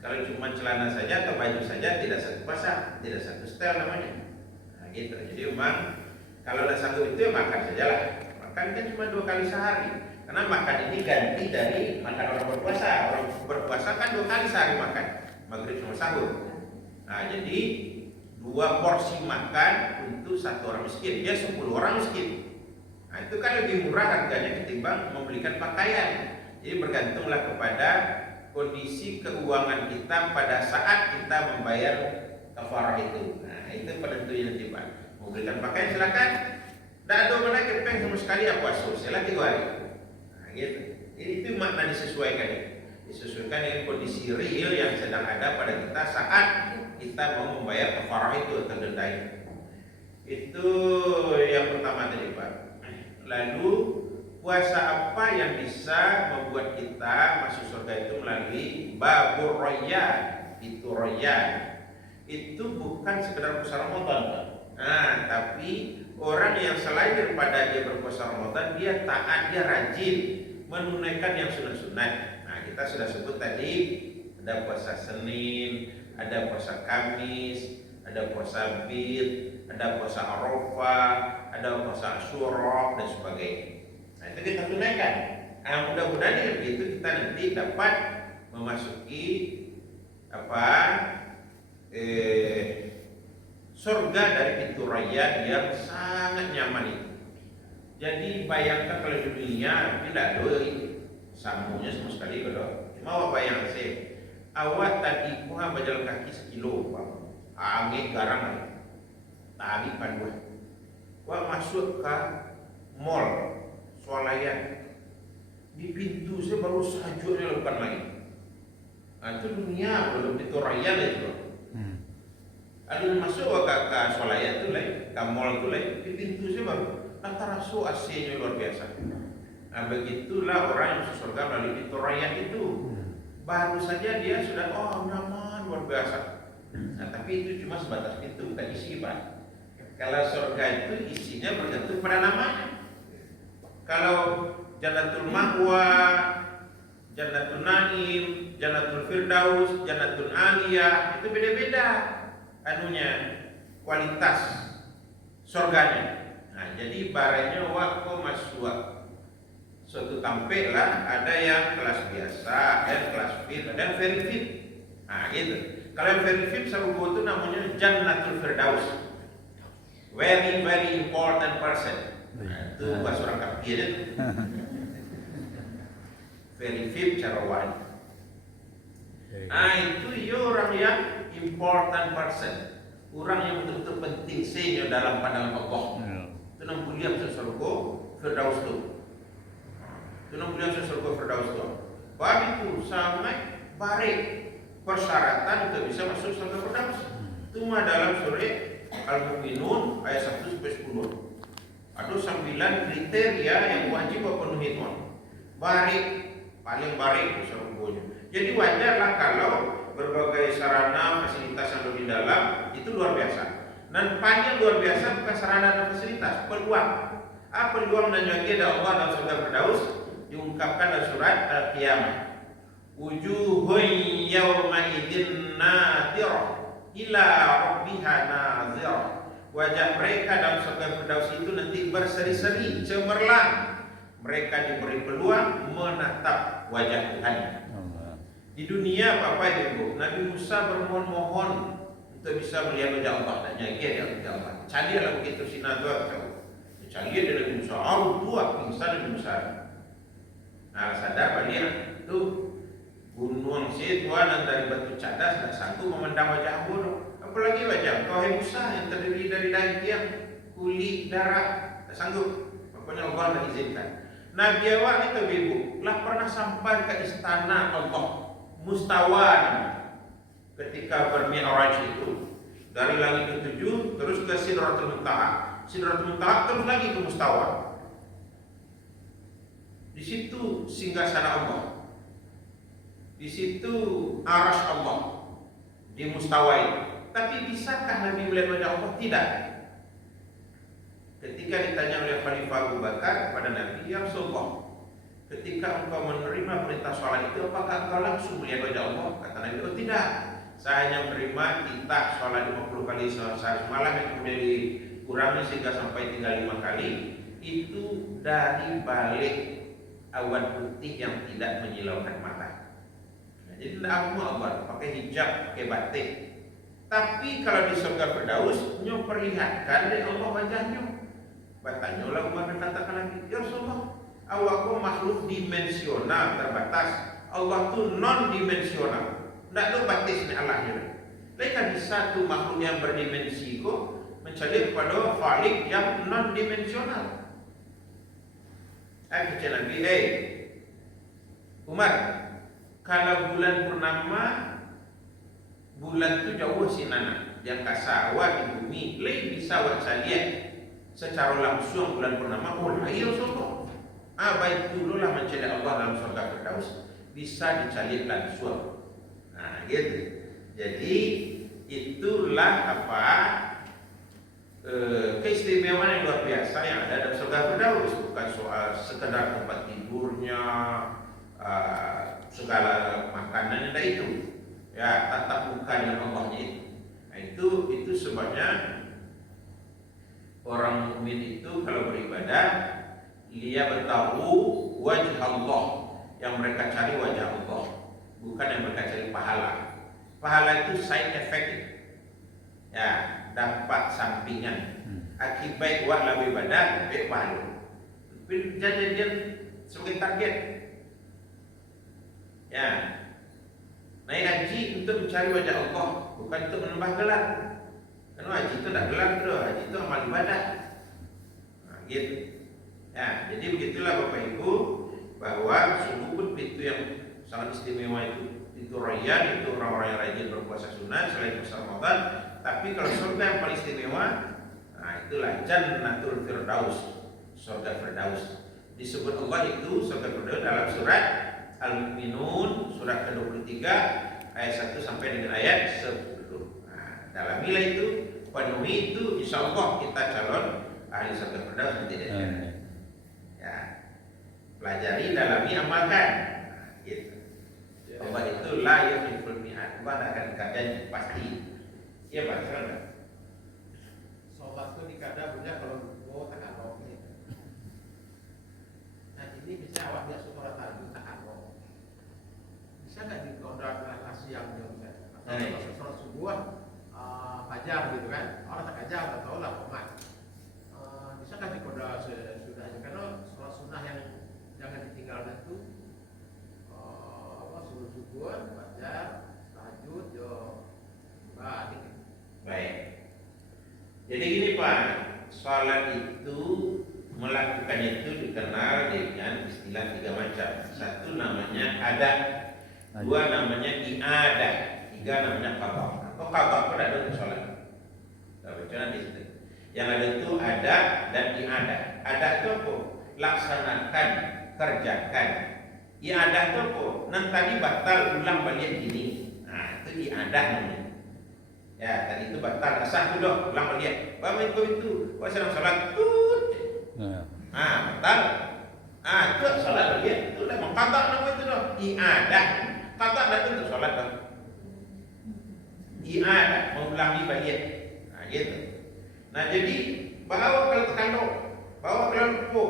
Kalau cuma celana saja atau baju saja tidak satu pasang, tidak satu style namanya. Nah, gitu. Jadi memang kalau udah satu itu ya makan sajalah. Makan kan cuma 2 kali sehari. Karena makan ini ganti dari makan orang berpuasa. Orang berpuasa kan 2 kali sehari makan, maghrib sama sahur. Nah, jadi 2 porsi makan untuk 1 orang miskin. Dia 10 orang miskin. Nah, itu kan lebih murah harganya ketimbang membelikan pakaian. Jadi bergantunglah kepada kondisi keuangan kita pada saat kita membayar kafarah itu. Nah, itu penentunya nanti Pak. Mau belikan pakaian silakan. Tidak ada mana kepeng sama sekali apa sosial lagi wali. Nah, gitu. Jadi itu makna disesuaikan. Disesuaikan dengan kondisi real yang sedang ada pada kita saat kita mau membayar kafarah itu atau denda itu. Itu yang pertama tadi Pak. Lalu puasa apa yang bisa membuat kita masuk surga itu melalui babur royyan. Itu royyan. Itu bukan sekedar puasa Ramadan Pak. Nah, tapi orang yang selain daripada dia berpuasa Ramadan, dia taat, dia rajin menunaikan yang sunat-sunat. Nah, kita sudah sebut tadi ada puasa Senin, ada puasa Kamis, ada puasa Bid, ada puasa Arafah, ada puasa Asyura dan sebagainya. Nah, itu kita tunaikan. Nah, mudah-mudahan dengan begitu kita nanti dapat memasuki surga dari pintu raya yang sangat nyaman itu. Jadi bayangkan kalau di dunia tidak doi sambungnya sama sekali kalau mau bayang saya awak tadi kuha berjalan kaki 1 kilo angin garang tadi panduan wah masuk ke mall swalayan di pintu saya baru sajuknya lepas lagi. Nah, itu dunia belum pintu raya itu. Ada masuk ke swalayan itu lain, ke mall itu lain, di pintu saya baru antara so AC-nya luar biasa. Nah, begitulah orang yang masuk surga melalui pintu raya itu. Baru saja dia sudah nyaman luar biasa. Nah, tapi itu cuma sebatas pintu, bukan isi Pak. Kalau surga itu isinya bergantung pada namanya. Kalau Jannatul Ma'wa, Jannatul Naim, Jannatul Firdaus, Jannatul Aliyah itu beda-beda anunya kualitas surganya. Nah, jadi barangnya wako maswa. Suatu tampil lah, ada yang kelas biasa, ada yang kelas fit, ada yang very fit. Nah, gitu. Kalau yang very fit sarugo itu namanya Jannatul Firdaus. Very very important person. Nah, itu bahasa orang kafir itu. Very fit carawan. Nah, itu ya orang yang important person. Orang yang betul-betul penting sehingga dalam pandangan Allah. Itu namanya kuliah sesuatu Firdaus itu. Itu namanya sesuatu Firdaus itu. Bab itu sampai barik persyaratan untuk bisa masuk surga Firdaus. Itu mah dalam surah Al-Mu'minun ayat 1 sampai 10. Ada 9 kriteria yang wajib penuhi tuan. Barik, paling barik surganya. Jadi wajarlah kalau berbagai sarana fasilitas yang lebih dalam itu luar biasa. Dan paling luar biasa bukan sarana dan fasilitas, peluang. Peluang dan janji dari Allah dalam surga Firdaus diungkapkan dalam surat Al-Qiyamah. Wujuhun yawma idzin nadhirah ila rabbiha nadhirah. Wajah mereka dalam surga Firdaus itu nanti berseri-seri, cemerlang. Mereka diberi peluang menatap wajah Tuhan. Di dunia Bapak Ibu, Nabi Musa bermohon-mohon untuk bisa melihat wajah Allah dan nyakir ya wajah Allah. Cari lah begitu sinadwa tahu. Cari dia Nabi Musa, tua pingsan Nabi Musa. Nah, sadar balik itu gunung Situan dari batu cadas dan sanggup memandang wajah Allah. Apalagi wajah kau Musa yang terdiri dari daging, kulit, darah, tak sanggup. Pokoknya Allah tak izinkan. Nabi awal itu ibu, lah pernah sampai ke istana Allah. Mustawan ketika bermi'raj itu dari langit ke-7 terus ke Sidratul Muntaha. Sidratul Muntaha terus lagi ke Mustawa. Di situ singgasana Allah. Di situ arasy Allah di Mustawa itu. Tapi bisakah Nabi melihat wajah Allah? Tidak. Ketika ditanya oleh Khalifah Abu Bakar kepada Nabi, ya Rasulullah, ketika engkau menerima perintah sholat itu, apakah engkau langsung melihat wajah Allah? Kata Nabi, oh tidak. Saya hanya menerima titah sholat 50 kali sehari semalam yang kemudian dikurangi sehingga sampai tinggal 5 kali. Itu dari balik awan putih yang tidak menyilaukan mata. Nah, jadi tidak Allah pakai hijab, pakai batik. Tapi kalau di surga Firdaus, nyo perlihatkan dari Allah wajahnya. Bertanya lah Umar berkatakan lagi, ya Rasulullah, awak makhluk dimensional terbatas. Allah tu non dimensional. Tidak tu batis ni Allahnya. Mereka di satu makhluk yang berdimensi ko mencari kepada Khalik yang non dimensional. Kata Nabi, Umar, kalau bulan purnama, bulan tu jauh sinana, yang kasawa di bumi, lain bisa awak lihat secara langsung bulan purnama. Oh, iya Rasulullah. Baik dululah mencari Allah dalam surga Firdaus bisa dicari langsung. Nah, gitu. Jadi itulah apa keistimewaan yang luar biasa yang ada dalam surga Firdaus. Bukan soal sekedar tempat tidurnya, segala makanan yang ada itu. Ya, tatap mukanya Allahnya itu. Nah, itu sebabnya orang mukmin itu kalau beribadah dia bertahu wajah Allah, yang mereka cari wajah Allah, bukan yang mereka cari pahala. Pahala itu side effect, ya, dampak sampingan. Akibat buat lebih ibadah, lebih pahala. Jadi sebagai target, ya, naik haji untuk mencari wajah Allah, bukan untuk menambah gelar. Karena haji itu tidak gelar, haji itu amal ibadah. Nah, gitu. Ya, jadi begitulah Bapak Ibu, bahwa sungguh pintu yang sangat istimewa itu pintu rayyan, itu orang-orang yang rajin berpuasa sunnah selain puasa Ramadan. Tapi kalau surga yang paling istimewa, nah itulah Jannatul Firdaus, surga Firdaus. Disebut Allah itu surga Firdaus dalam surat Al-Mu'minun surat ke-23 ayat 1 sampai dengan ayat 10. Nah, dalam nilai itu penuhi itu, insya Allah kita calon ahli surga Firdaus nanti. Ya. pelajari, dalami, amalkan. Gitu. Allah itu la yukhliful mi'ad. Allah tidak akan ikut janji, pasti. Iya Pak, silakan. Sholat itu dikada punya kalau mau tak alok. Nah ini bisa awak biasa sholat tahajud tak alok. Bisa nggak dikodrat dengan siang juga bisa? Atau sholat subuh, fajar gitu kan? Orang tak fajar tak tahu lah komat. Bisa nggak dikodrat sesudahnya? Karena sholat sunnah yang jangan ditinggalkan itu subuh subuhan, fajar, tahajud, yo, adik. Baik. Jadi gini Pak, sholat itu melakukannya itu dikenal dengan istilah 3 macam. Satu namanya adat, 2 namanya iadah, 3 namanya qadha. Kok qadha itu ada untuk sholat? Kita baca di situ. Yang ada itu adat dan iadah. Adat itu apa? Laksanakan, kerjakan. Iadah itu apa? Nang tadi batal ulang balik gini. Nah, itu iadah namanya. Ya, tadi itu batal, sah tu dok, ulang balik. Bapak itu, kau sedang sholat, batal. Itu sholat balik, itu dah mengkata nama itu dok. Iadah, kata dah tu untuk sholat dok. Iadah, mengulangi balik. Nah, gitu. Nah, jadi bawa kalau terkandung, bawa kalau lupa,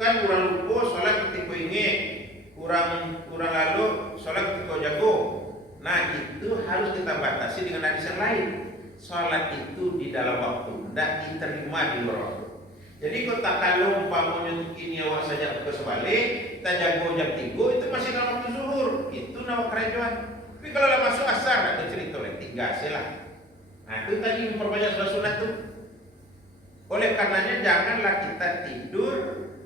kan kurang lupa sholat ketika ingat, kurang lalu sholat ketika jago. Nah itu harus kita batasi dengan hadis yang lain. Sholat itu di dalam waktu, tidak diterima di luar waktu. Jadi kalau tak kalau umpamanya ini awak saja ke sebalik, kita jago jam 3 itu masih dalam waktu zuhur. Itu nama kerajaan. Tapi kalau dah masuk asar, ada cerita oleh 3 silah. Nah itu tadi memperbanyak sholat sunat itu. Oleh karenanya janganlah kita tidur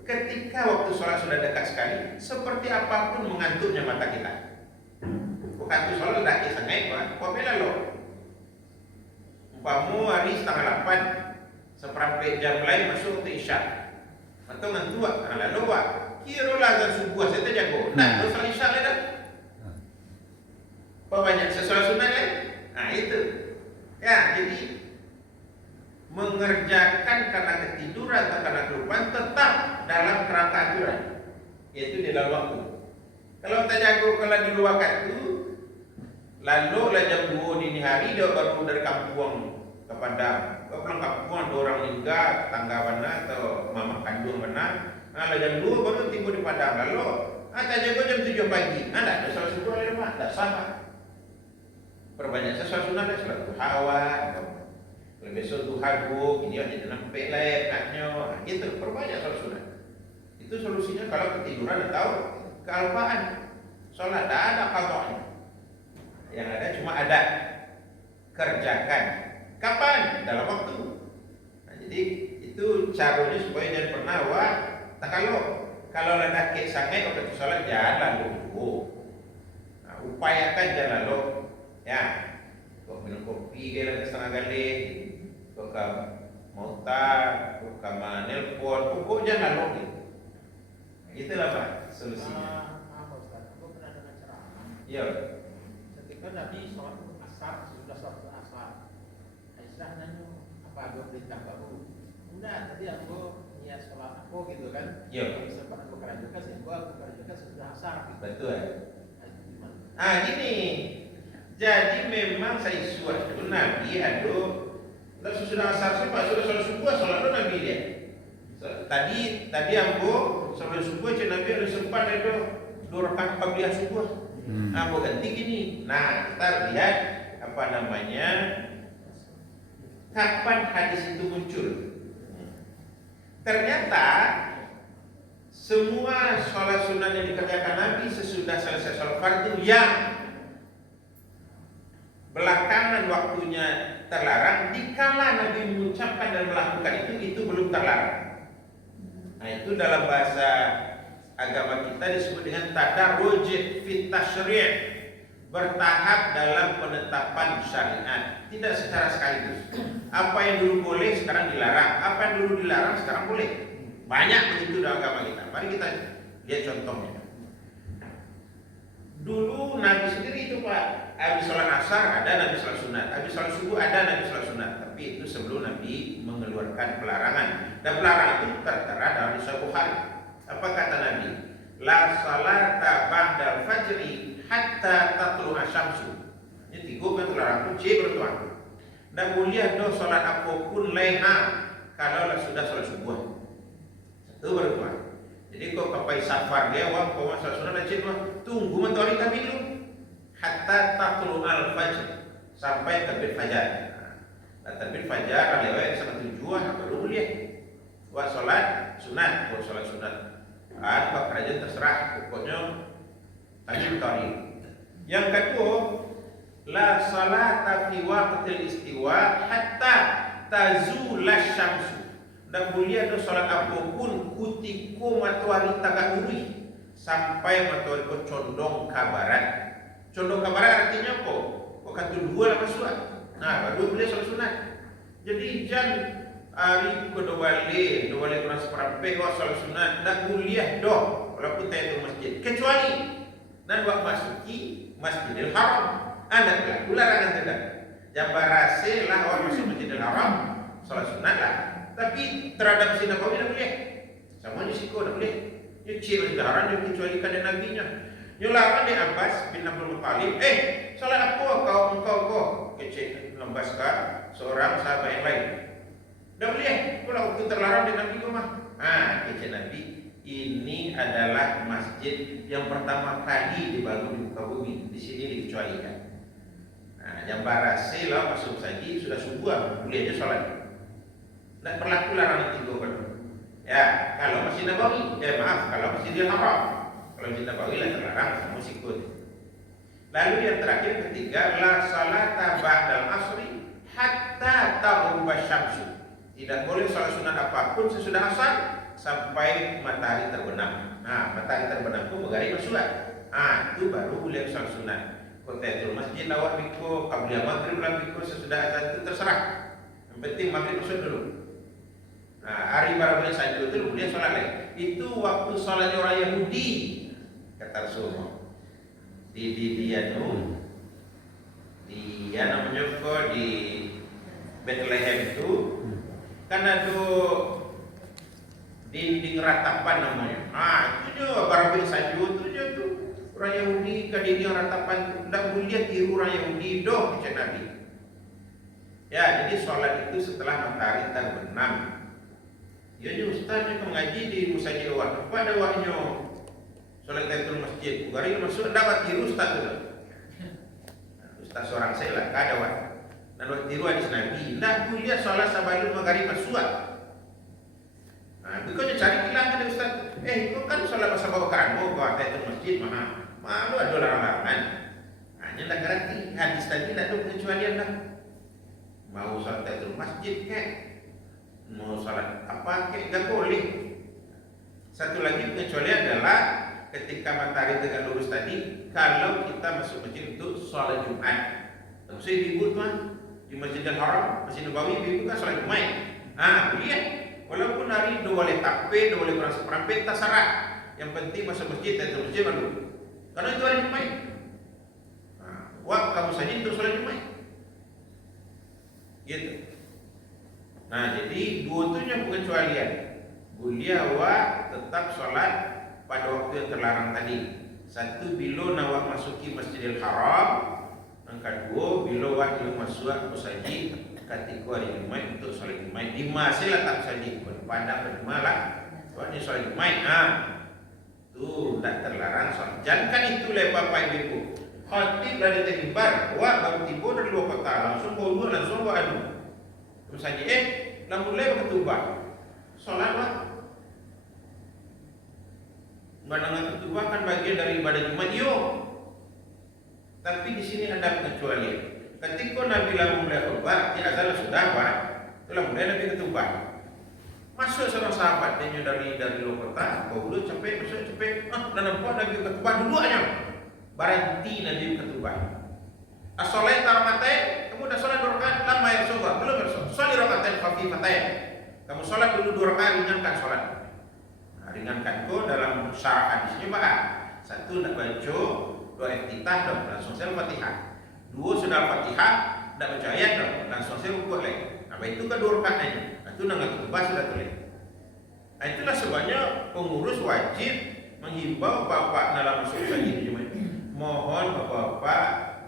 ketika waktu sholat sudah dekat sekali. Seperti apapun mengantuknya mata kita. Bukan tu soal lelaki sangat Pak. Kau bela lo. Umpamu hari 7:30, seperempat jam lain masuk ke isya. Atau ngantuk karena lalu Pak. Kira lah azan subuh saya terjago. Nah, tu soal isya dah. Apa banyak sesuatu sunat kan? Nah itu. Ya, jadi mengerjakan karena ketiduran atau karena kelupaan tetap dalam kerangka aturan. Yaitu di dalam waktu. Kalau kita jago kalau di luar waktu, lalu lah jam 2 dini hari dia baru dari kampung ke Padang. Kau pulang kampung ada orang meninggal, tetangga mana atau mama kandung mana. Nah, lah jam 2 baru tiba di Padang. Lalu, tak jago jam 7 pagi. Nah, ada sholat subuh di rumah, tak sama. Perbanyak sesuatu sunat ada sholat duha awal. Kalau besok duha guk, ini aja nampak lah katnya. Gitu, perbanyak sholat sunat. Itu solusinya kalau ketiduran atau kealpaan. Sholat tak ada qadha'nya. Yang ada cuma ada kerjakan. Kapan? Dalam waktu. Nah, jadi itu caranya supaya jangan pernah tak kalau lelaki sangat waktu sholat jalan dulu. Nah, upayakan jalan lo. Ya, kau minum kopi ke setengah kali, kau ke motor, kau ke nelpon, pokok jalan lo. Itulah Pak solusinya. Apa Ustaz? Aku pernah dengar ceramah. Iya. Ketika Nabi sholat asar, sudah sholat asar, Aisyah nanya, apa ada perintah baru? Enggak, tadi aku niat sholat aku gitu kan. Iya. Sempat aku kerjakan, aku kerjakan sesudah asar. Gitu. Betul. Gini. Jadi memang saya suatu Nabi ada sesudah asar sih Pak, sudah sholat subuh, sholat itu Nabi dia. Tadi aku sholat subuh cina Nabi ada sempat ada 2 rakaat qabliyah subuh. Aku ganti gini. Nah, kita lihat apa namanya, kapan hadis itu muncul. Ternyata semua sholat sunat yang dikerjakan Nabi sesudah selesai sholat fardu yang belakangan waktunya terlarang, dikala Nabi mengucapkan dan melakukan itu belum terlarang. Nah itu dalam bahasa agama kita disebut dengan tadarruj fit tasyri', bertahap dalam penetapan syariat, tidak secara sekaligus. Apa yang dulu boleh sekarang dilarang, apa yang dulu dilarang sekarang boleh. Banyak begitu dalam agama kita. Mari kita lihat contohnya. Dulu Nabi sendiri itu Pak, habis sholat asar ada Nabi sholat sunat, habis sholat subuh ada Nabi sholat sunat. Tapi itu sebelum Nabi mengeluarkan pelarangan. Dan pelarangan itu tertera dalam Sahih Bukhari. Apa kata Nabi? la salata ba'dal fajri hatta tatlu asyamsu. Ini tiga yang terlarang pun C bertuan. Dan boleh do salat apapun lainnya kalau sudah salat subuh. Itu bertuan. Jadi kau pakai safar dia wang kau masa sunnah cik tunggu matahari terbit dulu hatta tatlu al fajr sampai terbit fajar. Nah, terbit fajar lewat sama tujuan baru boleh buat salat sunat, buat salat sunat. Pak kerajaan terserah pokoknya tadi matahari. Yang kedua, la salata fi waqtil istiwa hatta tazula syamsu. Dan boleh ada salat apapun ketika matahari tagak lurus sampai matahari condong ke barat. Condong ke barat artinya apa? Waktu dua lah masuk. Nah, baru boleh salat sunat. Jadi jangan hari kedua balik kurang seperempat salat sunat dan boleh doh walaupun tahiyatul masjid kecuali dan buat masuki Masjidil Haram. Anda berlaku larangan tidak. Jabar hasil lah orang masuk Masjidil Haram salat sunat lah. Tapi terhadap Masjid Nabawi tidak boleh. Semuanya siko tidak boleh. Yang Masjidil Haram yang kecualikan dari nabinya. Yang larang di Abbas bin Abdul Muttalib. Salat apa kau kecil lembaskan seorang sahabat yang lain. Tidak boleh. Kalau itu terlarang di Nabi kau mah. Kecil Nabi. Ini adalah masjid yang pertama kali dibangun di muka bumi. Di sini dikecualikan. Yang barasi lah masuk saja sudah subuh boleh aja sholat. Dan berlaku larangan tiga kan. Ya, kalau Masjid Nabawi, kalau Masjidil Haram, kalau Masjid Nabawi lah terlarang semua sikut. Lalu yang terakhir ketiga, la salata ba'dal asri hatta taghrub asy-syamsu. Tidak boleh salat sunat apapun sesudah asar sampai matahari terbenam. Matahari terbenam itu maghrib masuk. Itu baru boleh salat sunat. Tahiyatul masjid lawat biko, qabliyah maghrib lah biko sesudah azan itu terserah. Yang penting maghrib masuk dulu. Hari baru saja itu boleh sholat lagi. Itu waktu sholatnya orang Yahudi kata Rasulullah. Dia namanya kok di Bethlehem itu kan ada dinding ratapan namanya. Itu juga baru saja itu tuh. Orang Yahudi ke dinding ratapan tidak boleh tiru orang Yahudi doh kata Nabi. Ya, jadi sholat itu setelah matahari terbenam. Ya, ustaznya mengaji di Musajid Awal. Apa ada waknya sholat tahiyatul masjid? Bukari masuk dapat tiru ustaz tu. Ustaz seorang saya lah, ada wak. Dan waktu tiru hadis Nabi. Tidak boleh sholat sebelum maghrib masuk. Bukannya cari bilang ada ustaz. Kau kan sholat masa bawa karanmu, bawa tahiyatul masjid mana? Malu ada larangan. Hanya tak ngerti hadis tadi tak ada pengecualian dah. Mau sholat tahiyatul masjid kek, mau sholat apa kek, tak boleh. Satu lagi pengecualian adalah ketika matahari tegak lurus tadi, kalau kita masuk masjid untuk sholat Jumat. Maksudnya ibu tuan di Masjidil Haram, Masjid Nabawi ibu kan sholat Jumat. Boleh. Walaupun hari dua boleh takbir, dua boleh kurang seperempat, terserah. Yang penting masuk masjid tahiyatul masjid lalu. Karena itu hari Jumat. Kamu saja untuk sholat Jumat. Gitu. Jadi dua-duanya pengecualian. Boleh awak tetap sholat pada waktu yang terlarang tadi. Satu, bila awak masuki Masjidil Haram. Yang kedua, bila awak masuk musajid ketika hari Jumat untuk sholat Jumat. Di masih letak musajid. Pada bermalah. Soalnya sholat Jumat. Itu tak terlarang sholat. Jangan itu lepas Bapak Ibu. Khatib dari Mimbar, baru tiba dari luar kota, langsung bawa langsung bawa adu. Terus saja, lalu mulai berketubah. Sholat lah. Badangan ketubah kan bagian dari ibadah Jumat, tapi di sini ada pengecualian. Ketika Nabi lalu mulai khutbah, azan sudah Pak, itulah mulai Nabi ketubah. Masuk seorang sahabat dari luar kota, bawa dulu capek, masuk capek. Dan nampak Nabi ketubah dulu aja. Berhenti Nabi ketubah. As-sholat taramatain, kamu dah sholat 2 rakaat, lama ya Rasulullah, belum Rasul. Sholat rakaatain khafifatain. Kamu sholat dulu 2 rakaat, ringankan sholat. Ringankan itu dalam syarah hadisnya Pak. Satu nak baca doa iftitah dong, langsung saya Fatihah. 2 sudah Fatihah, tidak baca ayat dong, langsung saya rukuk lagi. Itu kan 2 rakaat aja. Itu nak ketubah sudah tulis. Itulah sebabnya pengurus wajib menghimbau bapak dalam masuk saja di Jumat. Mohon bapak-bapak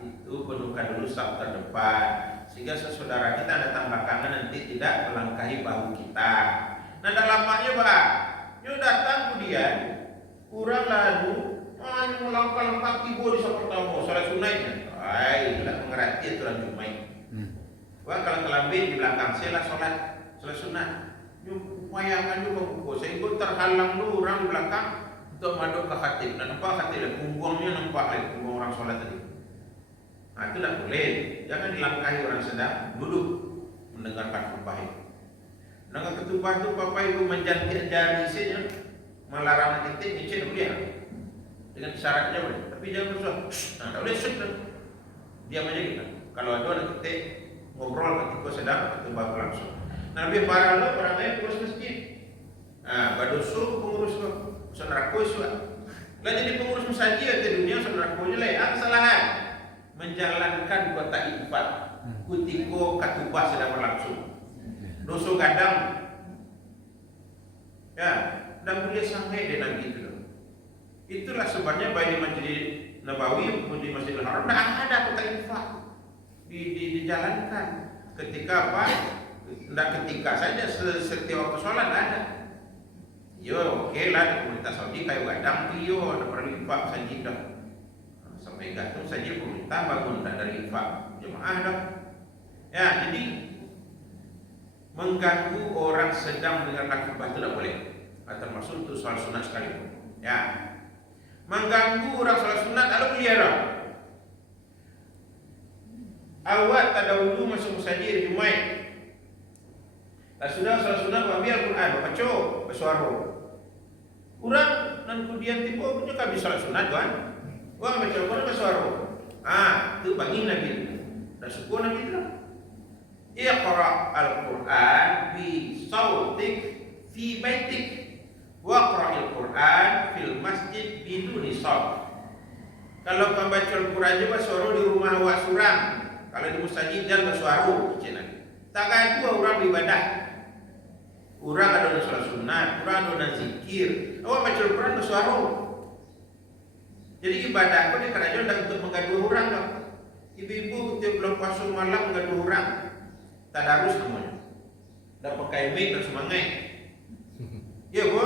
itu penuhkan dulu saf terdepan sehingga saudara kita datang belakangan nanti tidak melangkahi bahu kita. Nah dalamnya pak, yo datang kemudian kurang lalu melangkah tiba di saat pertama salat sunatnya. Tidak mengerti aturan Jumat. Wah kalau kelambin di belakang saya sholat sunat. Upayakan juga buku. Sehingga terhalang dulu orang di belakang untuk masuk ke khatib. Dan nampak khatib, punggungnya nampak lagi punggung orang sholat tadi. Nah itu tidak boleh. Jangan dilangkahi orang sedang duduk mendengarkan khutbah itu. Dengan ketubah itu bapak ibu menjadi jari isinya melarang kita nyicil boleh. Dengan syaratnya boleh. Tapi jangan bersuara. Nah tak boleh syuk. Diam aja kita. Kalau ada orang kita ngobrol ketika sedang khutbah berlangsung. Nah lebih parah lo orang lain pengurus masjid. Nah badosu pengurus lo saudara kuis lah. Lah jadi pengurus masjid di dunia saudara kuis lah. Apa kesalahan? Menjalankan kota infak ketika khutbah sedang berlangsung. Dosa kadang, ya, dan boleh sampai dengan itu. Itulah sebabnya baik di Masjid Nabawi maupun di Masjidil Haram, tidak ada kota infak dijalankan. Ketika apa? Tidak ketika saja setiap waktu sholat ada. Yo, oke lah di pemerintah Saudi kayu gadang, yo ada perlu infak saja dah. Sampai gantung saja pemerintah bangun dari infak jemaah dah. Ya, jadi mengganggu orang sedang mendengarkan khutbah itu tidak boleh. Termasuk itu soal sunat sekalipun. Ya, mengganggu orang soal sunat lalu pelihara. Awak tak dahulu masuk musajir Jumat. Sudah soal sunat ambil Al-Quran, baca bersuara. Orang dan kemudian tiba punya kami soal sunat kan? Wah baca Al-Quran bersuara. Itu bagi Nabi. Dan syukur Nabi itu. Iqra' al-Quran bi sautik fi baitik waqra'il Quran fil masjid biduni saut. Kalau membaca Al-Quran juga suara di rumah awak surang. Kalau di masjid jangan bersuara cina. Tak dua orang ibadah. Orang ada sholat sunat, orang ada zikir. Awak baca Al-Quran bersuara. Jadi ibadah pun di kerajaan dan untuk menggaduh orang lah. Ibu-ibu tiap bulan puasa malam menggaduh orang. Tadarus namanya. Dan pakai mic dan semangat. Ya bu.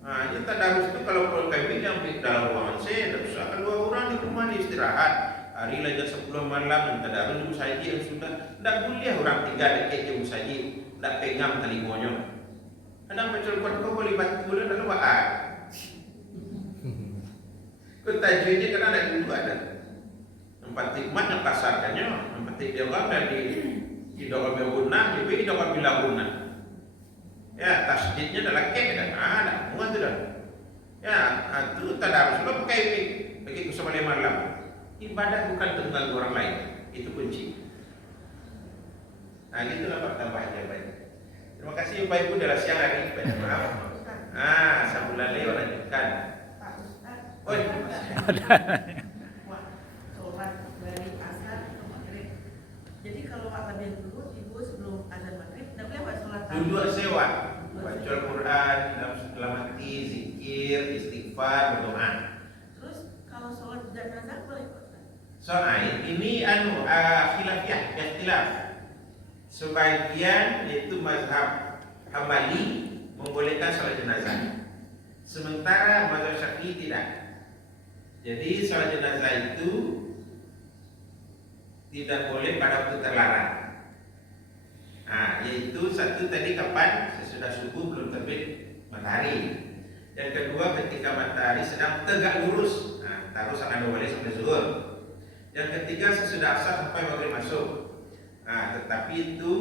Nah, ini tadarus itu kalau pakai mic yang dalam ruangan saya, tidak usah keluar orang di rumah di istirahat. Hari lagi 10 malam dan tadarus ibu saji yang sudah. Tidak boleh orang 3 dekat ibu saji. Tidak pegang telinganya. Kadang baca Al-Quran kau boleh batu dan lalu baat. Ketajwidnya karena ada dulu ada. Tempat hikmat yang kasarkannya, tempat dia ada di dalam guna, di dalam bilang guna. Ya, tasdidnya adalah ke dan ada, semua itu dah. Ya, itu tadarus lo pakai ini, bagi kusama malam. Ibadah bukan tentang orang lain, itu kunci. Nah, gitulah Pak tambahnya Pak. Terima kasih Bapak Ibu dalam siang hari. Banyak maaf. Sambulan lewat lanjutkan. Pak Ustaz. Oi. Sholat dari asar ke maghrib. Jadi kalau Pak Babian dulu ibu sebelum azan maghrib, tidak boleh Pak sholat tarawih. Duduk sewa, baca Al-Quran, dalam hati, zikir, istighfar, berdoa. Terus kalau sholat jenazah boleh Pak Ustaz? Soal ini khilafiyah, ikhtilaf. Sebagian yaitu mazhab Hambali membolehkan sholat jenazah. Sementara mazhab Syafi'i tidak. Jadi sholat jenazah itu tidak boleh pada waktu terlarang. Yaitu satu tadi kapan sesudah subuh belum terbit matahari. Yang kedua ketika matahari sedang tegak lurus, taruh sangat boleh sampai zuhur. Yang ketiga sesudah asar sampai maghrib masuk. Tetapi itu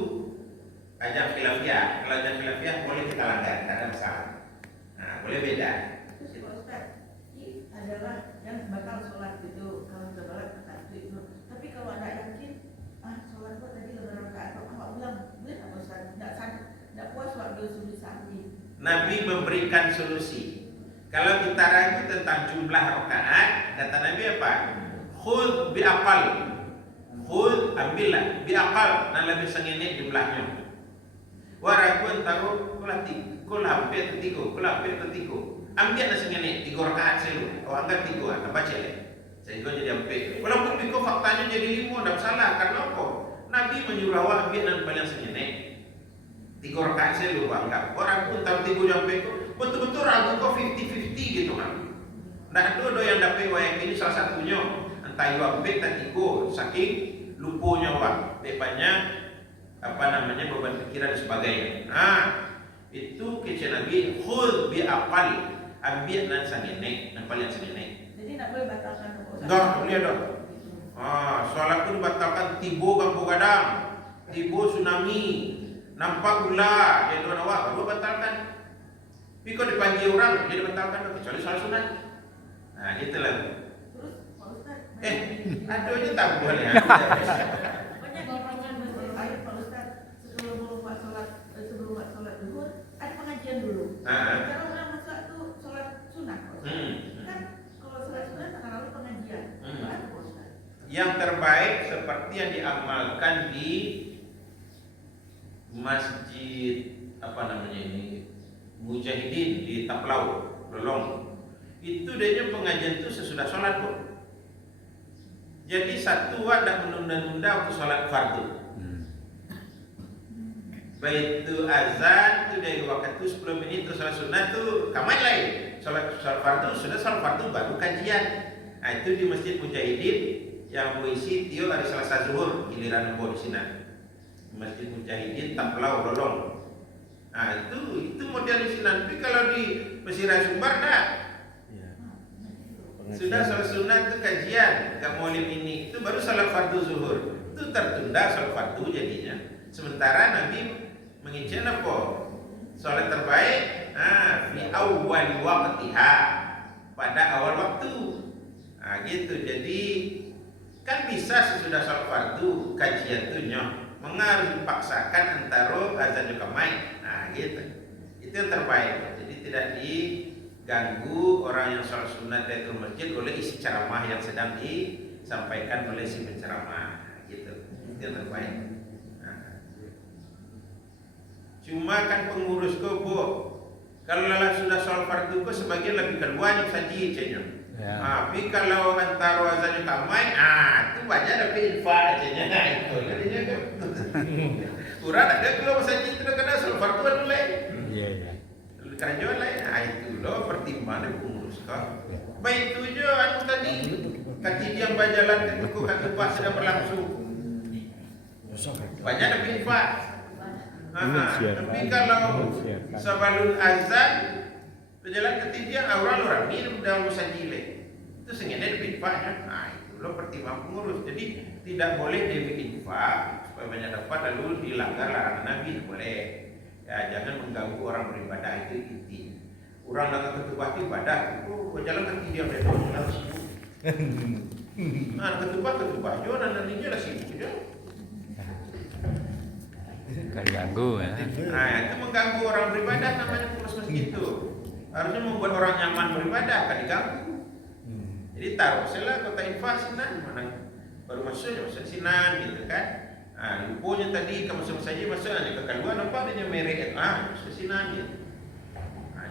ajang khilafiyah. Kalau ajang khilafiyah boleh kita langgar, tidak ada masalah. Boleh beda. Terus Pak Ustaz, ini adalah yang bakal sholat itu kalau sudah balik rakaat itu. Tapi kalau ada yakin, sholat kok tadi lebaran rakaat, awak bilang boleh Pak Ustaz? Tidak puas waktu sujud sahwi. Nabi memberikan solusi. Kalau kita ragu tentang jumlah rakaat, kata Nabi apa? Khudh bi'aqal. Khudh, ambillah bi'aqal, dan lebih sengit jumlahnya. Waragun taruh kula hampir tertiku, kula hampir tertiku. ambil nasi ngene 3 rakaat selu. Oh anggap 3 tambah cele. Saya juga jadi ampe. Walaupun biko faktanya jadi 5 tidak salah karena apa? Nabi menyuruh awak ambil nan paling sengene. 3 rakaat selu anggap. Orang pun tahu 3 jam biko betul-betul ragu kok 50-50 gitu kan. Nah ada yang dapat wayang ini salah satunya entah iwa ampe tak 3 saking lupunya awak. Tepatnya apa namanya beban pikiran dan sebagainya. Nah itu kece Nabi khud bi aqal ambil nan sangene nan paling sangene. Jadi nak boleh batalkan puasa. Dah boleh dah. Solat pun batalkan tibo gampu gadang, tibo tsunami, nampak gula, jadi dua awak baru batalkan. Tapi kalau dipanggil orang jadi batalkan kecuali solat sunat. Nah gitulah. Terus Pak Ustaz. Ada aja tak boleh. Banyak di masjid air Pak Ustaz sebelum buat solat zuhur ada pengajian dulu. Sekarang orang masak tuh solat sunat. Kan kalau solat sunat lalu pengajian. Apa Pak Ustaz? Yang terbaik seperti yang diamalkan di masjid apa namanya ini Mujahidin di Taplau, Lolong. Itu dia pengajian itu sesudah sholat pun. Jadi satu ada menunda-nunda waktu sholat fardu. Baik itu azan itu dari waktu 10 menit terus sholat sunat itu kamai lain. Sholat fardu sudah sholat fardu baru kajian. Nah itu di masjid Mujahidin yang berisi tio hari Selasa zuhur giliran di sini. Masjid Mujahidin Taplau Lolong. Nah itu model di sini. Tapi kalau di Mesir Sumbar dah sudah sholat sunat itu kajian, gak maulid ini itu baru sholat fardu zuhur itu tertunda sholat fardu jadinya. Sementara Nabi mengincar apa? Sholat terbaik, fi awal waqtiha pada awal waktu. Nah gitu. Jadi kan bisa sesudah sholat fardu kajian itu mengarus dipaksakan antara azan juga main. Nah gitu. Itu yang terbaik. Jadi tidak diganggu orang yang sholat sunat dari masjid oleh isi ceramah yang sedang disampaikan oleh si penceramah. Gitu. Itu yang terbaik. Nah. Cuma kan pengurus kebo kalau lelah sudah sholat fardu kok sebagian lebih keluar saji cenya. Ya. Tapi kalau antara azan juga main, itu banyak tapi infak aja nya itu. Jadinya kurang ada kalau saji itu kena sholat fardu dulu. Iya iya. Karena jual lain, itu loh pertimbangan pengurus kau. Baik itu je anu tadi kaki dia berjalan ketika kaki pas sudah berlangsung. Banyak tapi infak. Tapi kalau sebelum azan berjalan ketiga orang minum dalam musajile itu sengaja lebih infaknya. Nah itu loh pertimbangan pengurus. Jadi tidak boleh dibikin infak supaya banyak dapat lalu dilanggar larangan Nabi, boleh. Ya jangan mengganggu orang beribadah itu inti. Orang datang ke tempat ibadah, jalan kaki dia udah jalan sibuk. Nah ke tempat jualan nantinya lah sibuk je. Kan ganggu ya. Nah itu mengganggu orang beribadah namanya pengurus masjid itu. Harusnya membuat orang nyaman beribadah, kan diganggu. Jadi taruh setelah kota infak sinan mana baru masuk sinan gitu kan. Lupunya tadi kamu saja masuk hanya ke keluar nampak dia merek sesinan gitu.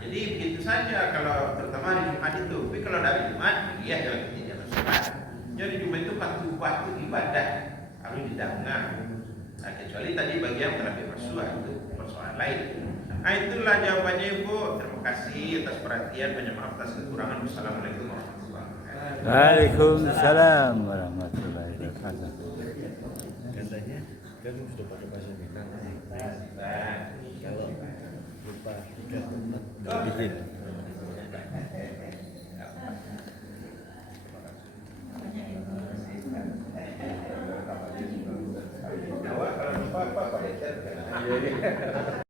Jadi begitu saja kalau terutama di Jumat itu. Tapi kalau dari Jumat dia jalan ketiga sholat. Jadi Jumat itu waktu ibadah harus didengar. Nah, kecuali tadi bagi yang telah bersuah itu persoalan lain. Nah itulah jawabannya Ibu. Terima kasih atas perhatian, banyak maaf atas kekurangan. Wassalamualaikum warahmatullahi wabarakatuh. Waalaikumsalam warahmatullahi wabarakatuh. Katanya kan sudah pakai bahasa Minang. Kalau lupa 3 teman